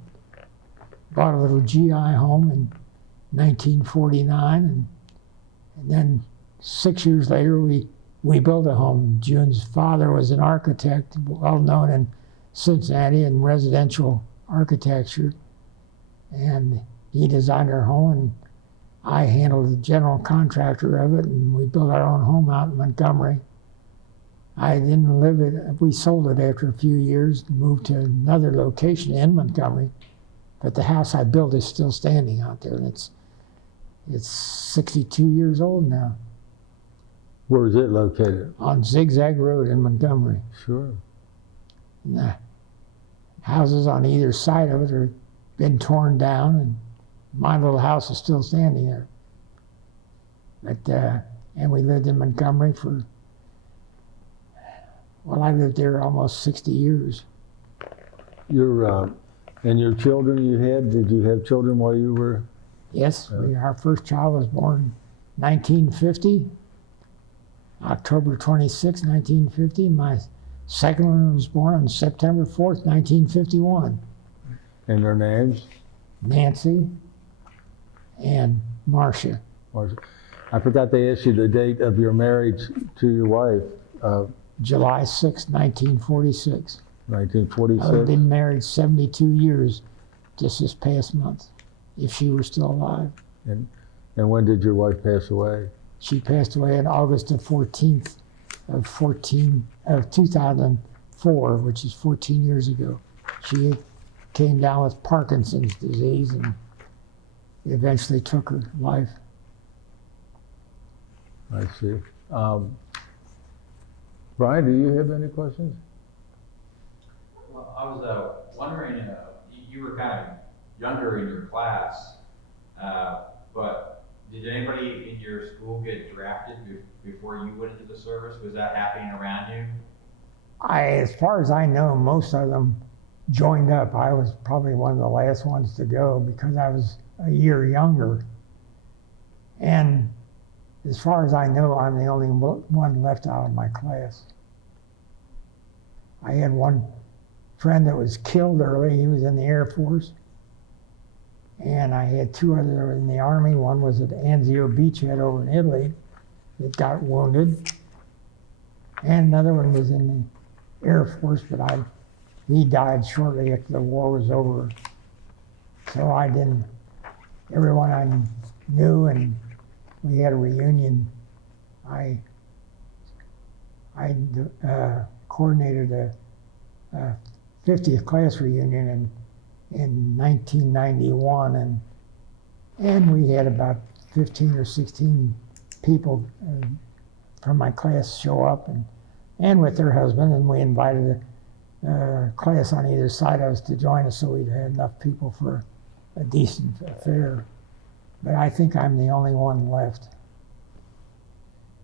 bought a little GI home in 1949, and then 6 years later we built a home. June's father was an architect, well known in Cincinnati in residential architecture, and he designed our home, and I handled the general contractor of it, and we built our own home out in Montgomery. I didn't live it, we sold it after a few years and moved to another location in Montgomery, but the house I built is still standing out there, and it's 62 years old now. Where is it located? On Zigzag Road in Montgomery. Sure. And the houses on either side of it are been torn down, and my little house is still standing there. But and we lived in Montgomery for, well, I lived there almost 60 years. And your children you had, did you have children while you were? Yes, our first child was born in 1950, October 26, 1950. My second one was born on September 4th, 1951. And their names? Nancy and Marcia. I forgot to ask you the date of your marriage to your wife. July 6, 1946. 1946? I've been married 72 years just this past month, if she were still alive. And when did your wife pass away? She passed away on August the 14th of 2004, which is 14 years ago. She came down with Parkinson's disease and eventually took her life. I see. Brian, do you have any questions? Well, I was wondering, you were kind of younger in your class, but did anybody in your school get drafted before you went into the service? Was that happening around you? As far as I know, most of them joined up. I was probably one of the last ones to go because I was a year younger. And as far as I know, I'm the only one left out of my class. I had one friend that was killed early. He was in the Air Force. And I had two others that were in the Army. One was at NCiB beachhead over in Italy that got wounded. And another one was in the Air Force, but he died shortly after the war was over. So I didn't, everyone I knew, and we had a reunion. I coordinated a 50th class reunion in 1991, and we had about 15 or 16 people from my class show up, and with their husband, and we invited a class on either side of us to join us, so we'd had enough people for a decent affair. But I think I'm the only one left.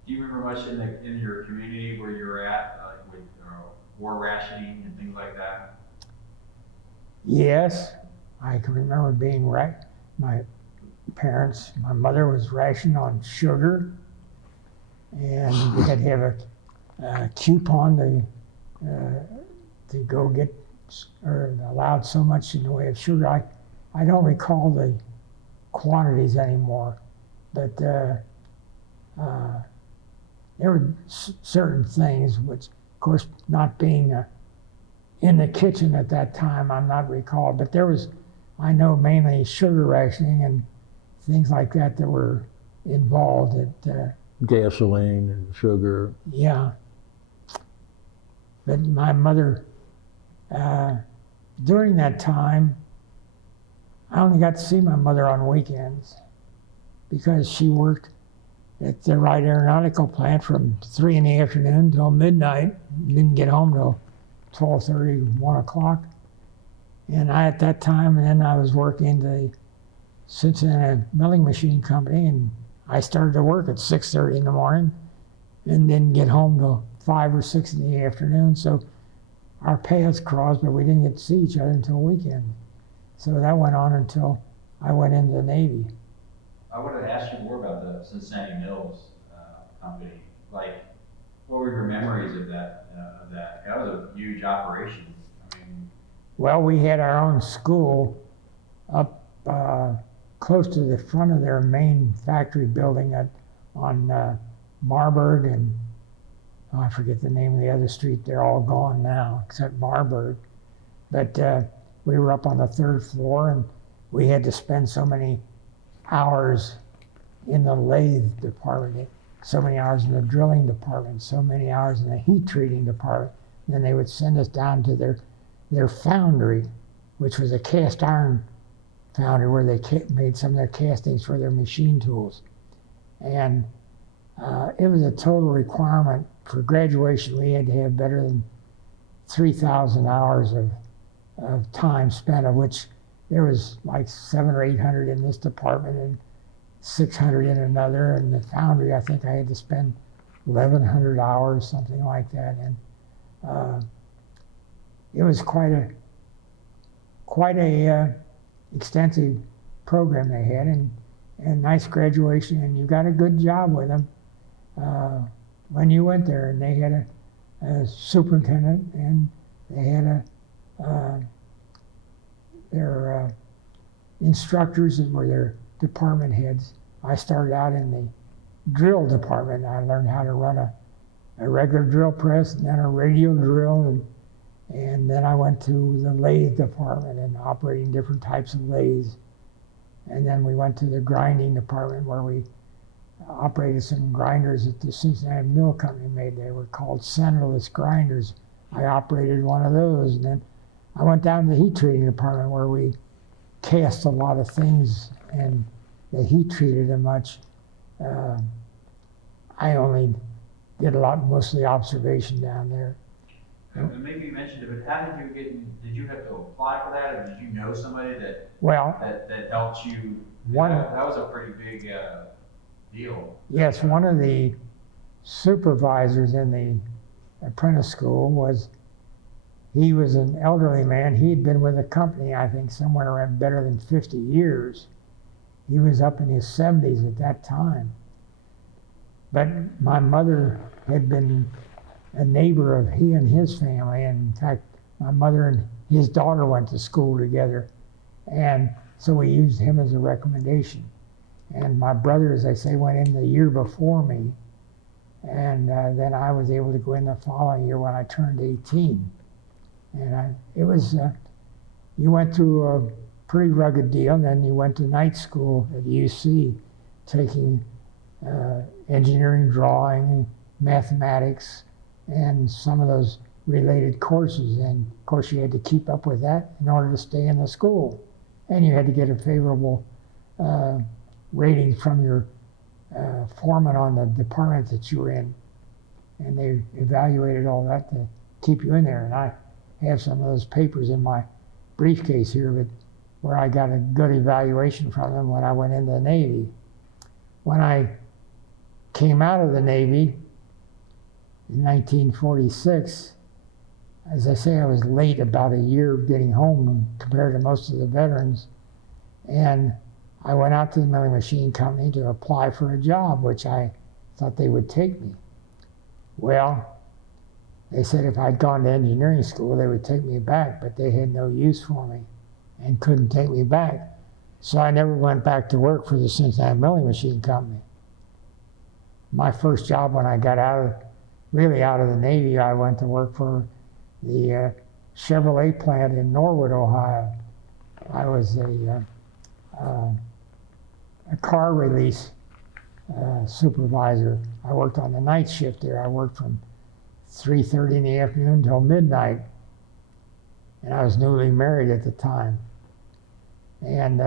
Do you remember much in your community where you were at, like with war rationing and things like that? Yes, I can remember being my parents, my mother was rationed on sugar, and we had to have a coupon to go get, or allowed so much in the way of sugar. I don't recall the quantities anymore, but there were certain things which, of course, not being in the kitchen at that time, I'm not recalled, but there was, I know, mainly sugar rationing and things like that were involved. Gasoline and sugar. Yeah. But my mother, during that time, I only got to see my mother on weekends because she worked at the Wright Aeronautical Plant from 3 in the afternoon till midnight. Didn't get home till 12:30, 1 o'clock. And at that time, and then I was working the Cincinnati milling machine company, and I started to work at 6:30 in the morning and didn't get home till 5 or 6 in the afternoon. So our paths crossed, but we didn't get to see each other until weekend. So that went on until I went into the Navy. I wanted to ask you more about the Cincinnati Mills company. Like, what were your memories of that? That was a huge operation. I mean, well, we had our own school up close to the front of their main factory building on Marburg and I forget the name of the other street. They're all gone now except Marburg. But we were up on the 3rd floor, and we had to spend so many hours in the lathe department, so many hours in the drilling department, so many hours in the heat treating department. And then they would send us down to their foundry, which was a cast iron foundry where they made some of their castings for their machine tools. And it was a total requirement for graduation. We had to have better than 3,000 hours of time spent, of which there was like 700 or 800 in this department and 600 in another. And the foundry, I think I had to spend 1,100 hours, something like that. And it was quite a extensive program they had, and nice graduation, and you got a good job with them when you went there. And they had a superintendent, and they had their instructors that were their department heads. I started out in the drill department. I learned how to run a regular drill press and then a radial drill, and then I went to the lathe department and operating different types of lathes. And then we went to the grinding department where we operated some grinders that the Cincinnati Mill Company made. They were called centerless grinders. I operated one of those. And then I went down to the heat treating department where we cast a lot of things and they heat treated them much. I only did a lot, mostly observation down there. and maybe you mentioned it, but how did you did you have to apply for that, or did you know somebody that helped you? That was a pretty big deal. Yes, one of the supervisors in the apprentice school he was an elderly man. He'd been with the company, I think, somewhere around better than 50 years. He was up in his 70s at that time. But my mother had been a neighbor of he and his family, and in fact, my mother and his daughter went to school together, and so we used him as a recommendation. And my brother, as I say, went in the year before me, and then I was able to go in the following year when I turned 18. And you went through a pretty rugged deal, and then you went to night school at UC, taking engineering, drawing, mathematics, and some of those related courses. And of course you had to keep up with that in order to stay in the school. And you had to get a favorable rating from your foreman on the department that you were in. And they evaluated all that to keep you in there. And I have some of those papers in my briefcase here, but where I got a good evaluation from them when I went into the Navy. When I came out of the Navy in 1946, as I say, I was late about a year getting home compared to most of the veterans. And I went out to the milling machine company to apply for a job, which I thought they would take me. Well, they said if I'd gone to engineering school, they would take me back, but they had no use for me and couldn't take me back. So I never went back to work for the Cincinnati Milling Machine Company. My first job when I got really out of the Navy, I went to work for the Chevrolet plant in Norwood, Ohio. I was a car release supervisor. I worked on the night shift there. I worked from 3:30 in the afternoon until midnight. And I was newly married at the time. And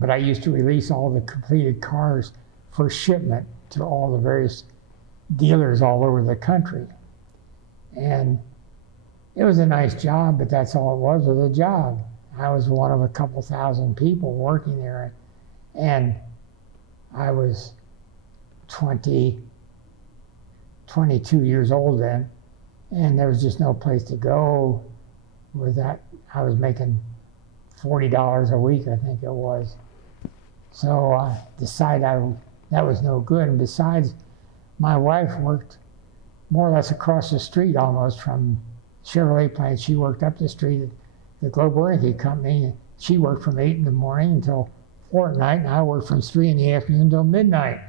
but I used to release all the completed cars for shipment to all the various dealers all over the country. And it was a nice job, but that's all it was a job. I was one of a couple thousand people working there, and I was 22 years old then, and there was just no place to go with that. I was making $40 a week, I think it was. So I decided that was no good, and besides, my wife worked more or less across the street almost from Chevrolet plant. She worked up the street at the Global Energy Company. She worked from 8 in the morning until 4 at night, and I worked from 3 in the afternoon until midnight.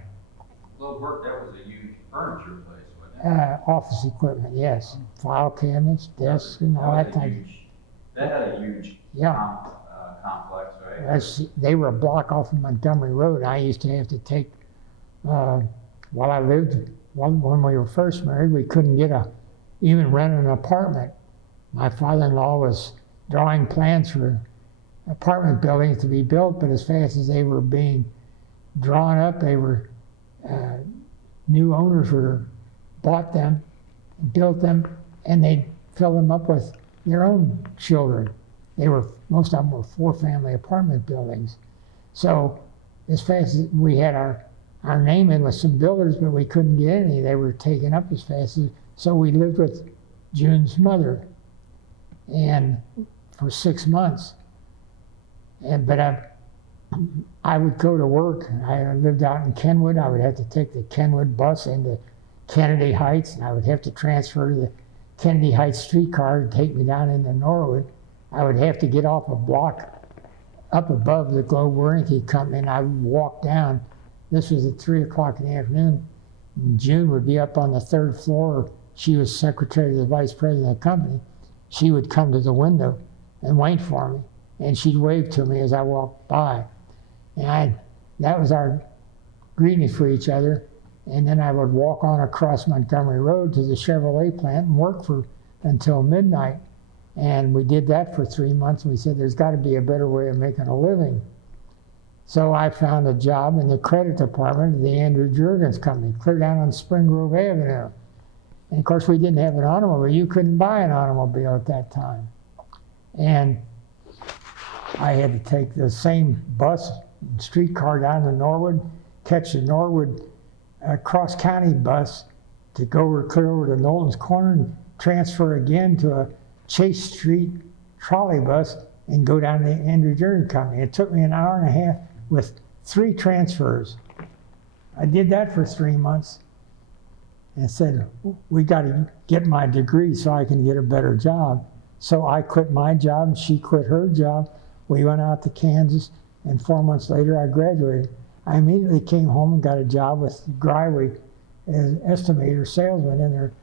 Globe Work, that was a huge furniture place, wasn't it? Office equipment, yes. File cabinets, desks, and all that type. That had a huge complex, right? They were a block off of Montgomery Road. I used to have to take, while I lived, when we were first married, we couldn't even rent an apartment. My father-in-law was drawing plans for apartment buildings to be built, but as fast as they were being drawn up, new owners bought them, built them, and they'd fill them up with their own children. Most of them were 4-family apartment buildings. So as fast as we had our name in with some builders, but we couldn't get any. They were taken up as fast as, so we lived with June's mother, and for 6 months. But I would go to work. I lived out in Kenwood. I would have to take the Kenwood bus into Kennedy Heights, and I would have to transfer to the Kennedy Heights streetcar to take me down into Norwood. I would have to get off a block up above the Global Energy Company, and I would walk down. This was at 3 o'clock in the afternoon. And June would be up on the 3rd floor. She was secretary to the vice president of the company. She would come to the window and wait for me, and she'd wave to me as I walked by. And that was our greeting for each other. And then I would walk on across Montgomery Road to the Chevrolet plant and work until midnight. And we did that for 3 months, and we said, there's got to be a better way of making a living. So I found a job in the credit department of the Andrew Jurgens Company, clear down on Spring Grove Avenue. And of course, we didn't have an automobile. You couldn't buy an automobile at that time. And I had to take the same bus and streetcar down to Norwood, catch the Norwood cross-county bus to go clear over to Knowlton's Corner and transfer again to a Chase Street trolley bus and go down to the Andrew Jurgens Company. It took me an hour and a half with 3 transfers. I did that for 3 months and said, we got to get my degree so I can get a better job. So I quit my job and she quit her job. We went out to Kansas, and 4 months later I graduated. I immediately came home and got a job with Greiwig as estimator salesman in their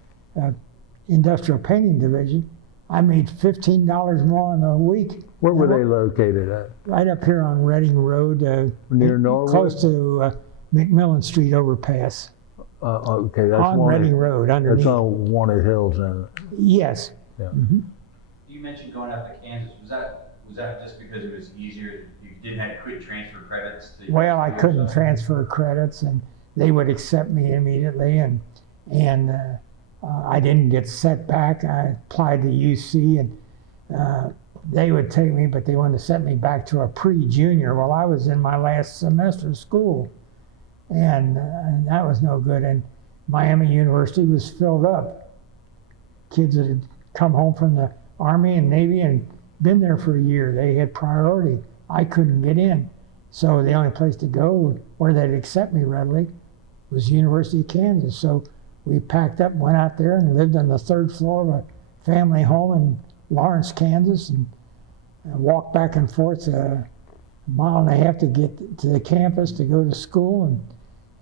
industrial painting division. I made $15 more in a week. Where were they located at? Right up here on Reading Road, Near Norwood? close to McMillan Street overpass. Okay, that's On Reading Road, underneath. That's on Wanted Hills, and Yes. yeah. Mm-hmm. You mentioned going out to Kansas. Was that just because it was easier? You couldn't transfer credits? Well, I couldn't transfer credits, and they would accept me immediately, and I didn't get set back. I applied to UC, and they would take me, but they wanted to set me back to a pre-junior. Well, I was in my last semester of school, and that was no good. And Miami University was filled up. Kids that had come home from the Army and Navy and been there for a year, they had priority. I couldn't get in. So the only place to go where they'd accept me readily was University of Kansas. So we packed up, went out there, and lived on the 3rd floor of a family home in Lawrence, Kansas, and walked back and forth a mile and a half to get to the campus to go to school,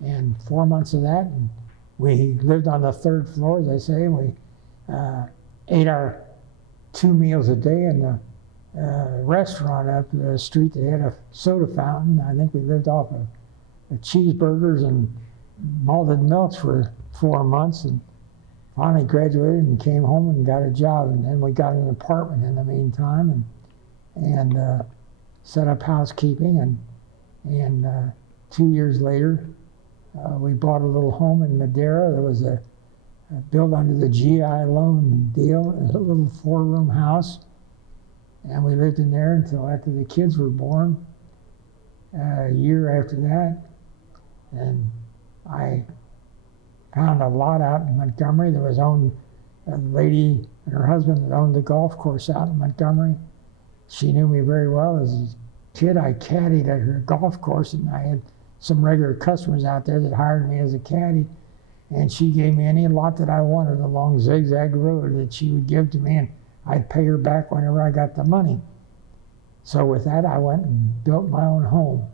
and 4 months of that. And we lived on the 3rd floor, as I say, and we ate our 2 meals a day in the restaurant up the street that had a soda fountain. I think we lived off of cheeseburgers and malted milks for 4 months, and finally graduated and came home and got a job. And then we got an apartment in the meantime, and set up housekeeping. And 2 years later, we bought a little home in Madera. There was a built under the GI loan deal, a little 4-room house. And we lived in there until after the kids were born, a year after that. And I found a lot out in Montgomery. There was a lady and her husband that owned the golf course out in Montgomery. She knew me very well. As a kid, I caddied at her golf course, and I had some regular customers out there that hired me as a caddy. And she gave me any lot that I wanted along Zigzag Road that she would give to me, and I'd pay her back whenever I got the money. So with that, I went and built my own home.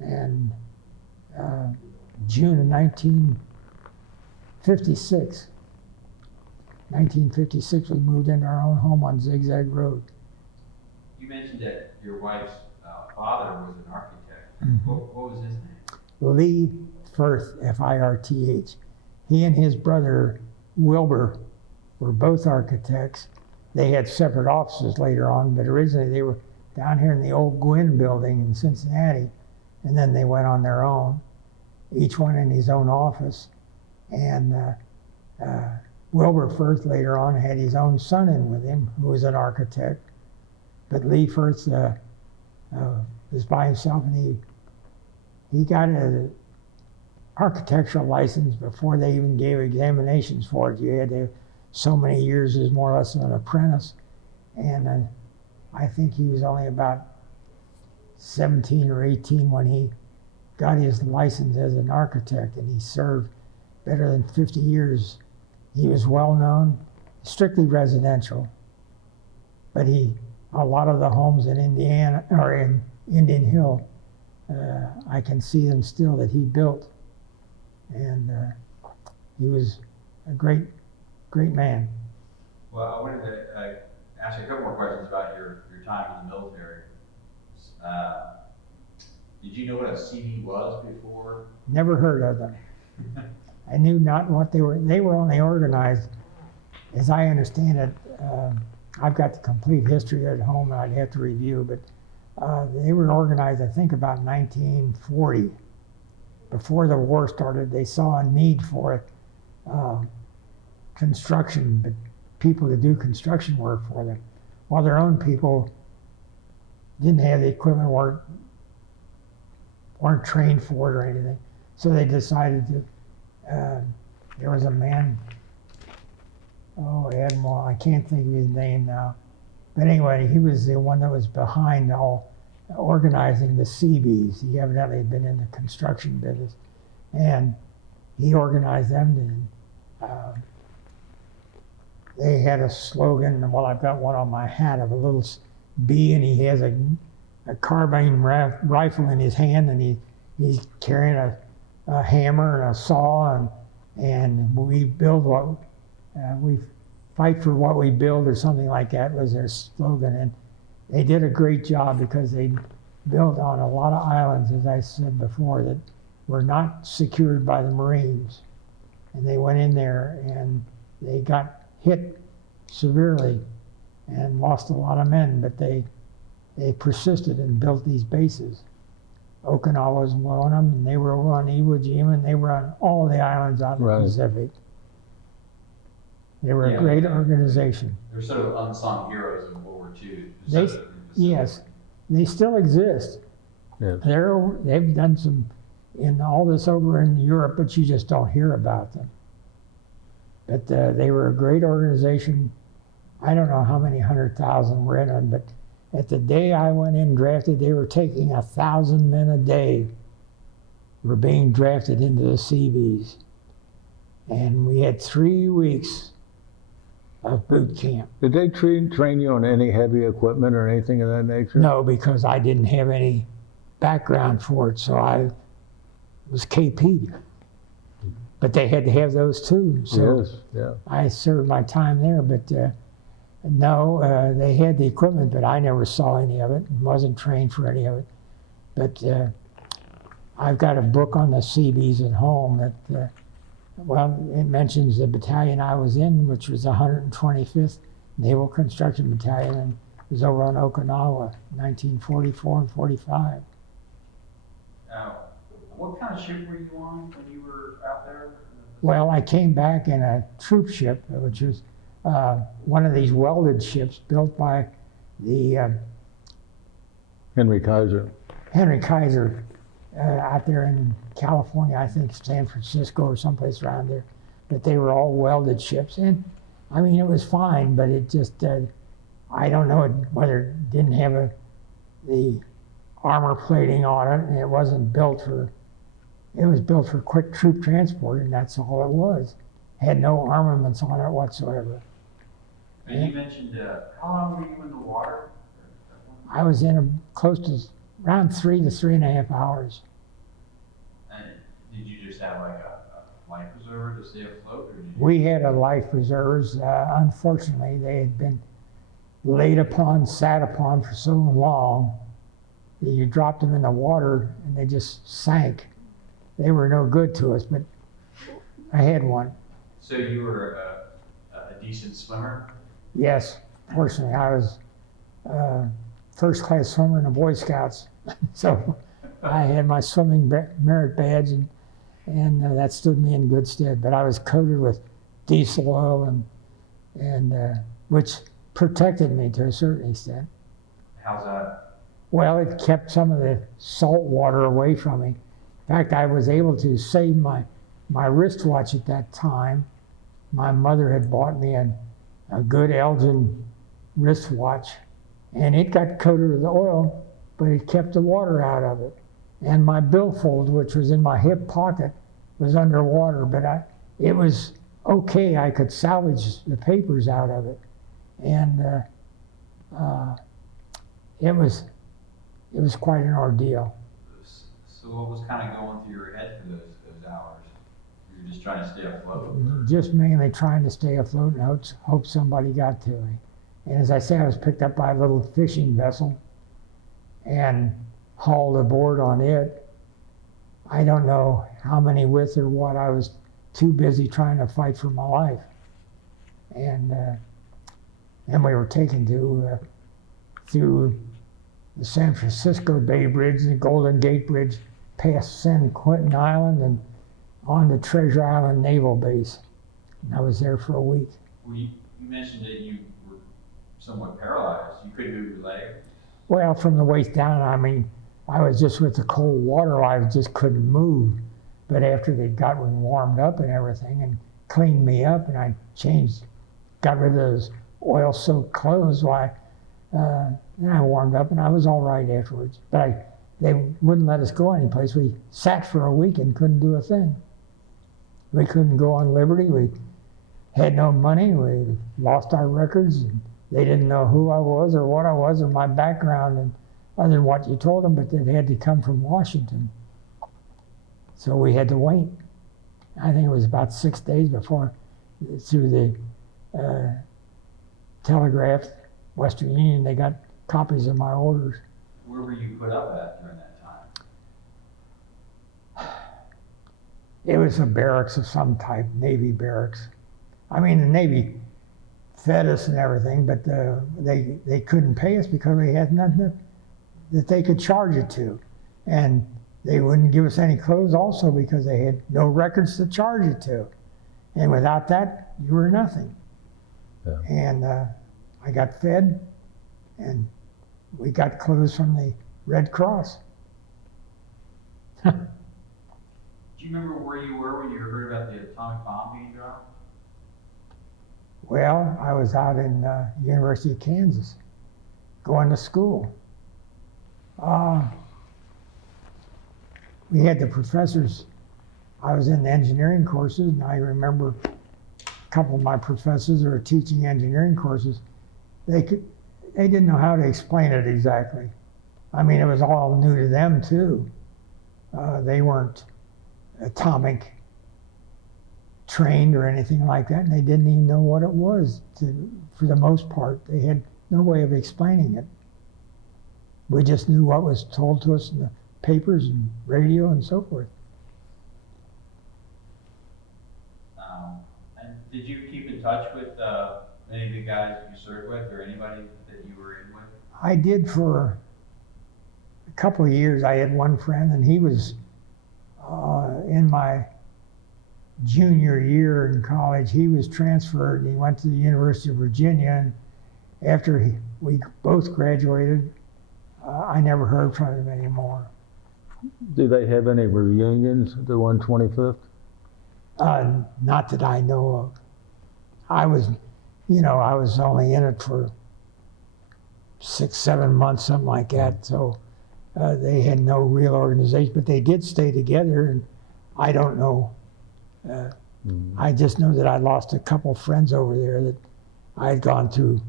And June of 1956, we moved into our own home on Zigzag Road. You mentioned that your wife's father was an architect. Mm-hmm. What was his name? Lee Firth, F-I-R-T-H. He and his brother Wilbur were both architects. They had separate offices later on, but originally they were down here in the old Gwynn building in Cincinnati, and then they went on their own, each one in his own office. And Wilbur Firth later on had his own son in with him, who was an architect. But Lee Firth was by himself, and he got an architectural license before they even gave examinations for it. You had to have so many years as more or less an apprentice. And I think he was only about 17 or 18 when he got his license as an architect, and he served better than 50 years. He was well known, strictly residential, but a lot of the homes in Indiana or in Indian Hill, I can see them still that he built, and he was a great man. Well, I wanted to ask you a couple more questions about your time in the military. Did you know what a CB was before? Never heard of them. I knew not what they were. They were only organized, as I understand it. I've got the complete history at home, and I'd have to review, but they were organized, I think, about 1940. Before the war started, they saw a need for construction, but people to do construction work for them, while their own people didn't have the equipment, weren't trained for it or anything. So they decided to. There was a man, Admiral, I can't think of his name now. But anyway, he was the one that was behind all organizing the Seabees. He evidently had been in the construction business. and he organized them. And they had a slogan. Well, I've got one on my hat of a little bee, and he has a carbine rifle in his hand, and he's carrying a hammer and a saw, and we build what we fight for what we build, or something like that was their slogan. And they did a great job because they built on a lot of islands, as I said before, that were not secured by the Marines. And they went in there and they got hit severely and lost a lot of men, but they persisted and built these bases. Okinawa was one of them, and they were over on Iwo Jima, and they were on all the islands out in the Pacific. They were a great organization. They're sort of unsung heroes of World War II. Yes, they still exist. Yes. They've done some in all this over in Europe, but you just don't hear about them. But they were a great organization. I don't know how many 100,000 were in them, but at the day I went in drafted, they were taking 1,000 men a day were being drafted into the Seabees. And we had 3 weeks of boot camp. Did they train you on any heavy equipment or anything of that nature? No, because I didn't have any background for it, so I was KP. But they had to have those too. So Yes, yeah. I served my time there, but no, they had the equipment, but I never saw any of it and wasn't trained for any of it. But I've got a book on the Seabees at home that, well, it mentions the battalion I was in, which was the 125th Naval Construction Battalion, and it was over on Okinawa, 1944 and 45. What kind of ship were you on when you were out there? Well, I came back in a troop ship, which was one of these welded ships built by the Henry Kaiser. Henry Kaiser out there in California, I think San Francisco or someplace around there. But they were all welded ships. And I mean, it was fine, but it just, I don't know whether it didn't have the armor plating on it, and it wasn't built for, it was built for quick troop transport, and that's all it was. Had no armaments on it whatsoever. And you mentioned, how long were you in the water? I was in close to around 3 to 3.5 hours. And did you just have like a life preserver to stay afloat? Or did you... We had a life preservers. Unfortunately, they had been laid upon, sat upon for so long that you dropped them in the water and they just sank. They were no good to us, but I had one. So you were a decent swimmer? Yes, fortunately, I was first-class swimmer in the Boy Scouts. So I had my swimming merit badge, and that stood me in good stead. But I was coated with diesel oil, and which protected me to a certain extent. How's that? Well, it kept some of the salt water away from me. In fact, I was able to save my wristwatch at that time. My mother had bought me a good Elgin wristwatch, and it got coated with oil, but it kept the water out of it. And my billfold, which was in my hip pocket, was underwater, but it was okay. I could salvage the papers out of it. And it was quite an ordeal. So what was kind of going through your head for those hours? You were just trying to stay afloat? Just mainly trying to stay afloat and hope somebody got to me. And as I say, I was picked up by a little fishing vessel and hauled aboard on it. I don't know how many with or what. I was too busy trying to fight for my life. And we were taken to through the San Francisco Bay Bridge, the Golden Gate Bridge, past San Quentin Island and on to Treasure Island Naval Base. And I was there for a week. Well, you mentioned that you were somewhat paralyzed. You couldn't move your leg? Well, from the waist down, I mean, I was just with the cold water, I just couldn't move. But after they got me warmed up and everything and cleaned me up and I got rid of those oil-soaked clothes, then I warmed up and I was all right afterwards. But they wouldn't let us go anyplace. We sat for a week and couldn't do a thing. We couldn't go on liberty. We had no money. We lost our records. And they didn't know who I was or what I was or my background, and other than what you told them, but it had to come from Washington. So we had to wait. I think it was about 6 days before, through the telegraph, Western Union, they got copies of my orders. Where were you put up at during that time? It was a barracks of some type, Navy barracks. I mean, the Navy fed us and everything, but they couldn't pay us because we had nothing that they could charge it to. And they wouldn't give us any clothes also because they had no records to charge it to. And without that, you were nothing. Yeah. And I got fed, and we got clothes from the Red Cross. Do you remember where you were when you heard about the atomic bomb being dropped? Well, I was out in University of Kansas, going to school. We had the professors. I was in the engineering courses, and I remember a couple of my professors who were teaching engineering courses. They didn't know how to explain it exactly. I mean, it was all new to them too. They weren't atomic trained or anything like that, and they didn't even know what it was. For the most part, they had no way of explaining it. We just knew what was told to us in the papers and radio and so forth. And did you keep in touch with any of the guys you served with, or anybody that you were in with? I did for a couple of years. I had one friend, and he was in my junior year in college. He was transferred, and he went to the University of Virginia. And after we both graduated, I never heard from him anymore. Do they have any reunions, the 125th? Not that I know of. I was only in it for 6, 7 months, something like that. So they had no real organization, but they did stay together. And I don't know. I just know that I lost a couple friends over there that I had gone through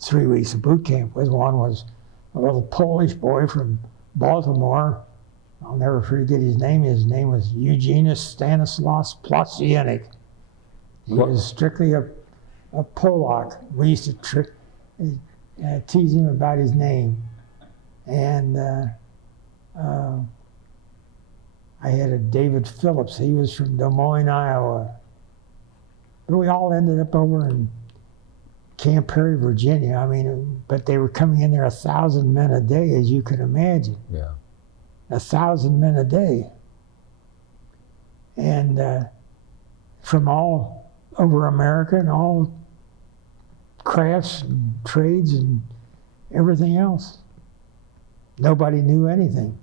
3 weeks of boot camp with. One was a little Polish boy from Baltimore. I'll never forget his name. His name was Eugenus Stanislaus Plasianik. He was strictly a Polak. We used to tease him about his name. And I had a David Phillips. He was from Des Moines, Iowa. But we all ended up over in Camp Perry, Virginia. I mean, but they were coming in there 1,000 men a day, as you can imagine. Yeah. 1,000 men a day. And from all over America and all crafts and trades and everything else. Nobody knew anything.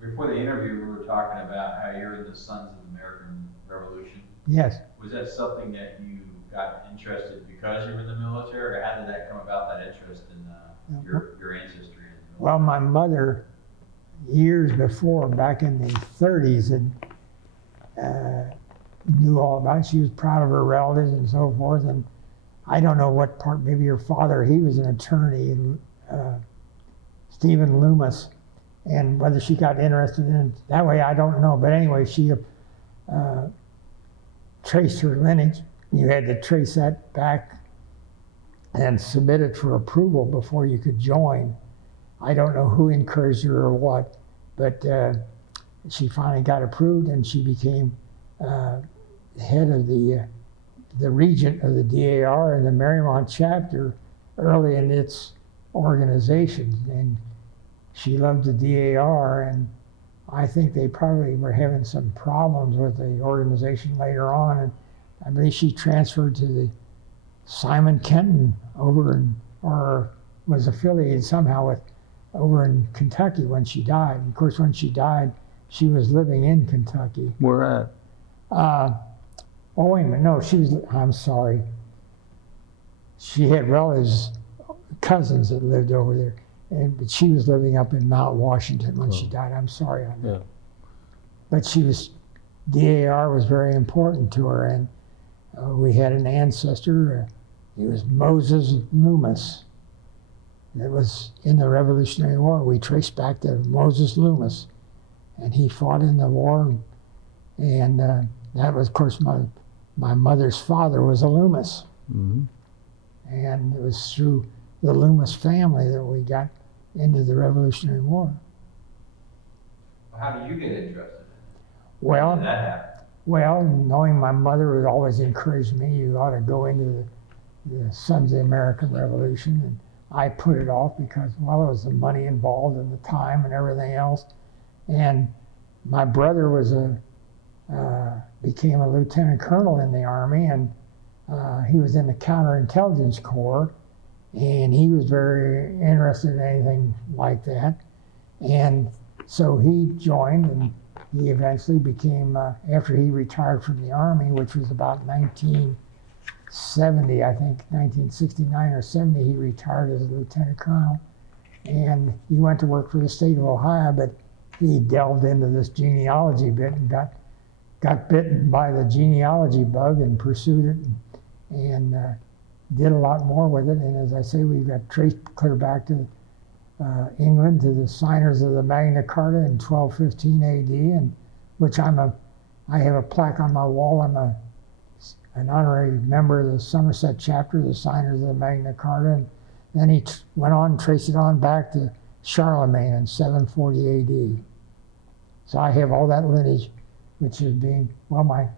Before the interview, we were talking about how you're in the Sons of the American Revolution. Yes. Was that something that you got interested because you were in the military, or how did that come about, that interest in your ancestry? Well, my mother, years before, back in the 30s, had knew all about it. She was proud of her relatives and so forth. And I don't know what part, maybe her father, he was an attorney, Stephen Loomis. And whether she got interested in it that way, I don't know. But anyway, she traced her lineage. You had to trace that back and submit it for approval before you could join. I don't know who encouraged her or what, but she finally got approved, and she became head of the regent of the DAR and the Marymount chapter early in its organization. And she loved the DAR, and I think they probably were having some problems with the organization later on. And I believe she transferred to the Simon Kenton or was affiliated somehow with over in Kentucky when she died. And of course, when she died, she was living in Kentucky. Where at? Oh, wait a minute. No, I'm sorry. She had relatives, cousins that lived over there. but she was living up in Mount Washington when she died. I'm sorry on that. Yeah. But DAR was very important to her, and we had an ancestor, he was Moses Loomis. It was in the Revolutionary War. We traced back to Moses Loomis, and he fought in the war, and that was, of course, my mother's father was a Loomis. Mm-hmm. And it was through the Loomis family that we got into the Revolutionary War. How do you get interested in it? Well, How did that happen? Well, knowing my mother would always encourage me, you ought to go into the Sons of the American Revolution. And I put it off because, well, there was the money involved and the time and everything else. And my brother became a lieutenant colonel in the Army, and he was in the counterintelligence corps, and he was very interested in anything like that. And so he joined, and he eventually became, after he retired from the Army, which was about 1970, I think, 1969 or 70, he retired as a lieutenant colonel. And he went to work for the state of Ohio, but he delved into this genealogy bit and got bitten by the genealogy bug and pursued it and did a lot more with it. And as I say, we got traced clear back to England, to the signers of the Magna Carta in 1215 AD, and which I have a plaque on my wall. I'm an honorary member of the Somerset chapter, the signers of the Magna Carta. And then he went on and traced it on back to Charlemagne in 740 AD. So I have all that lineage, which is being, well, my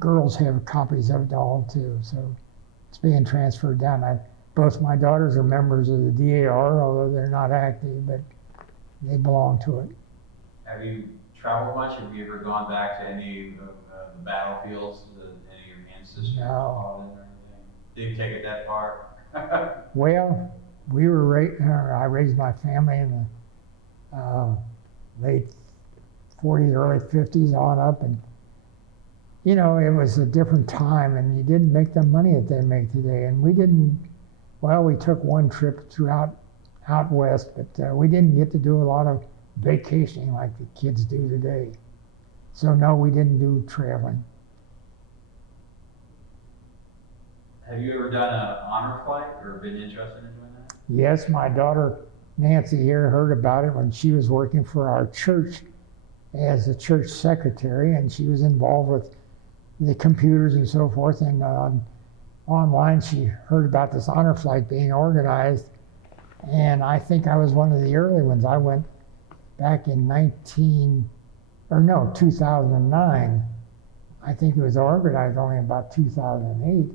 girls have copies of it all too. So it's being transferred down. Both my daughters are members of the DAR, although they're not active, but they belong to it. Have you traveled much? Have you ever gone back to any of the battlefields that any of your ancestors No. fought in or anything? Did you take it that far? Well, I raised my family in the late 40s, early 50s on up, and you know, it was a different time, and you didn't make the money that they make today. And we took one trip out west, but we didn't get to do a lot of vacationing like the kids do today. So no, we didn't do traveling. Have you ever done an honor flight or been interested in doing that? Yes, my daughter Nancy here heard about it when she was working for our church as a church secretary, and she was involved with the computers and so forth, and online she heard about this honor flight being organized, and I think I was one of the early ones. I went back in 2009. I think it was organized only about 2008,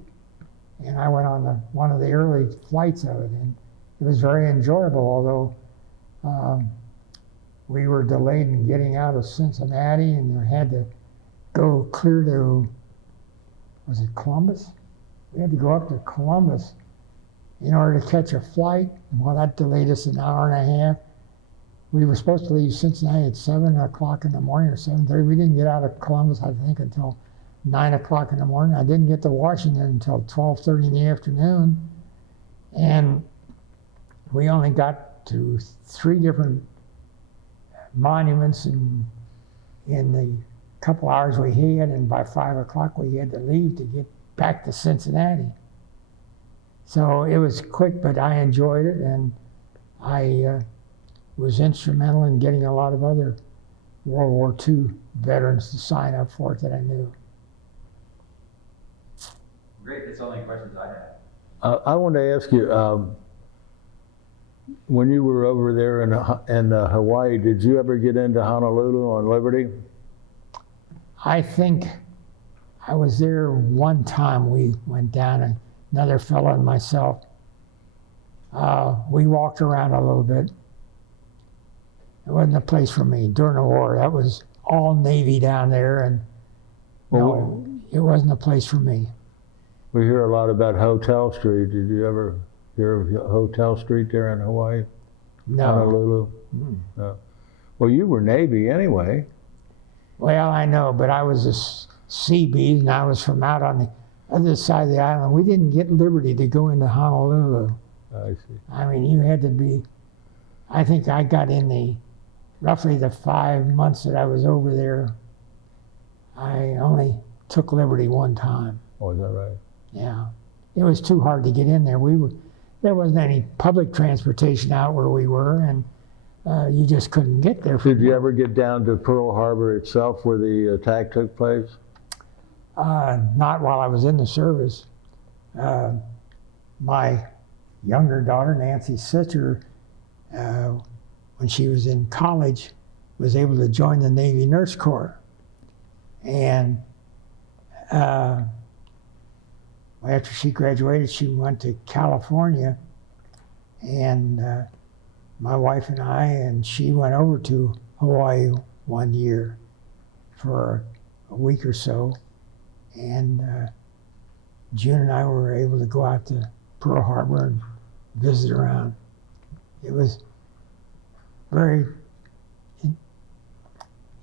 and I went on one of the early flights of it, and it was very enjoyable, although we were delayed in getting out of Cincinnati, and we had to go clear to, was it Columbus? We had to go up to Columbus in order to catch a flight. Well, that delayed us an hour and a half. We were supposed to leave Cincinnati at 7 o'clock in the morning or 7:30. We didn't get out of Columbus, I think, until 9 o'clock in the morning. I didn't get to Washington until 12:30 in the afternoon. And we only got to 3 different monuments in the couple hours we had, and by 5 o'clock we had to leave to get back to Cincinnati. So it was quick, but I enjoyed it, and I was instrumental in getting a lot of other World War II veterans to sign up for it that I knew. Great, that's all the questions I have. I want to ask you, when you were over there in Hawaii, did you ever get into Honolulu on Liberty? I think I was there one time. We went down, and another fellow and myself. We walked around a little bit. It wasn't a place for me during the war. That was all Navy down there, and no, it wasn't a place for me. We hear a lot about Hotel Street. Did you ever hear of Hotel Street there in Hawaii? No. Honolulu? No. Well, you were Navy anyway. Well, I know, but I was a Seabees, and I was from out on the other side of the island. We didn't get liberty to go into Honolulu. I see. I mean, you had to be I think I got in roughly the 5 months that I was over there, I only took liberty one time. Oh, is that right? Yeah. It was too hard to get in there. There wasn't any public transportation out where we were, and you just couldn't get there. Did you ever get down to Pearl Harbor itself where the attack took place? Not while I was in the service. My younger daughter, Nancy's sister, when she was in college, was able to join the Navy Nurse Corps. And after she graduated, she went to California, and my wife and she went over to Hawaii one year for a week or so, and June and I were able to go out to Pearl Harbor and visit around. It was very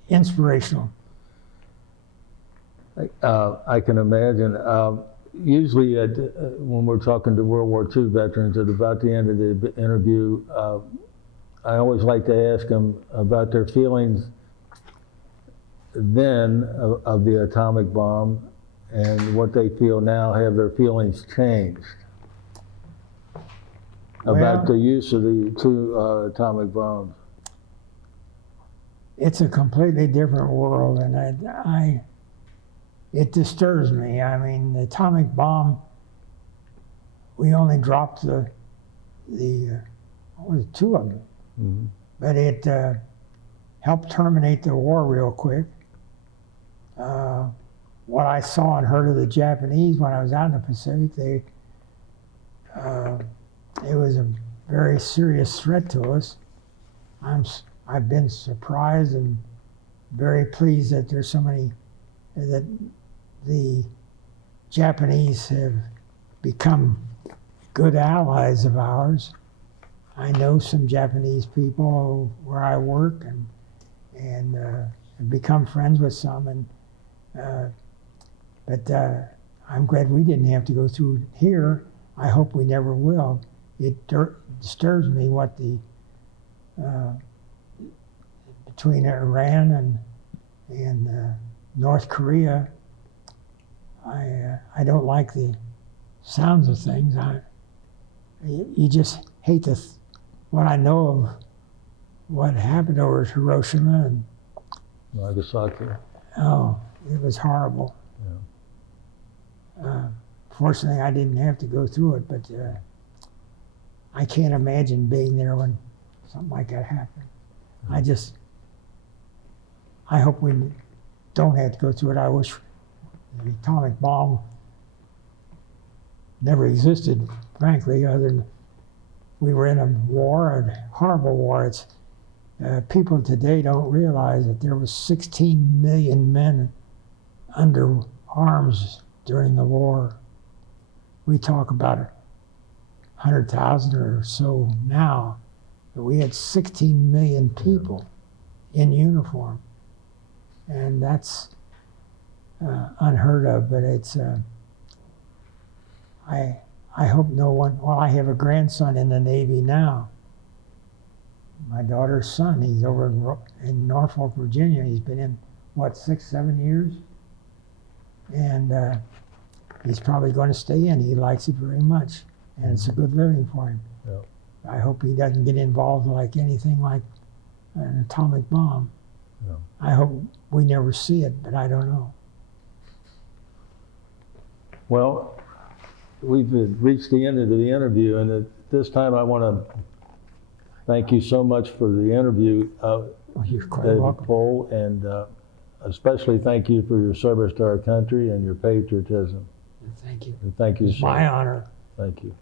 inspirational. I can imagine. Usually when we're talking to World War II veterans at about the end of the interview, I always like to ask them about their feelings then of the atomic bomb and what they feel now. Have their feelings changed about the use of the two atomic bombs? It's a completely different world, and it disturbs me. I mean, the atomic bomb, we only dropped the what was it, 2 of them. Mm-hmm. But it helped terminate the war real quick. What I saw and heard of the Japanese when I was out in the Pacific, it was a very serious threat to us. I've been surprised and very pleased that there's so many, that the Japanese have become good allies of ours. I know some Japanese people where I work and have become friends with some, but I'm glad we didn't have to go through it here. I hope we never will. It disturbs me what between Iran and North Korea. I don't like the sounds of things. You just hate what I know of what happened over at Hiroshima and Nagasaki. Oh, it was horrible. Yeah. Fortunately, I didn't have to go through it, but I can't imagine being there when something like that happened. I hope we don't have to go through it. I wish the atomic bomb never existed, frankly, other than we were in a war, a horrible war. People today don't realize that there was 16 million men under arms during the war. We talk about 100,000 or so now, but we had 16 million people in uniform. And that's unheard of, but it's, I hope no one, well, I have a grandson in the Navy now. My daughter's son, he's over in Norfolk, Virginia. He's been in, 6, 7 years? And he's probably going to stay in. He likes it very much, and it's a good living for him. Yeah. I hope he doesn't get involved like anything like an atomic bomb. Yeah. I hope we never see it, but I don't know. Well, we've reached the end of the interview, and at this time I want to thank you so much for the interview, You're quite David welcome. Pohl, and especially thank you for your service to our country and your patriotism. Thank you. And thank you, It's sir. my honor. Thank you.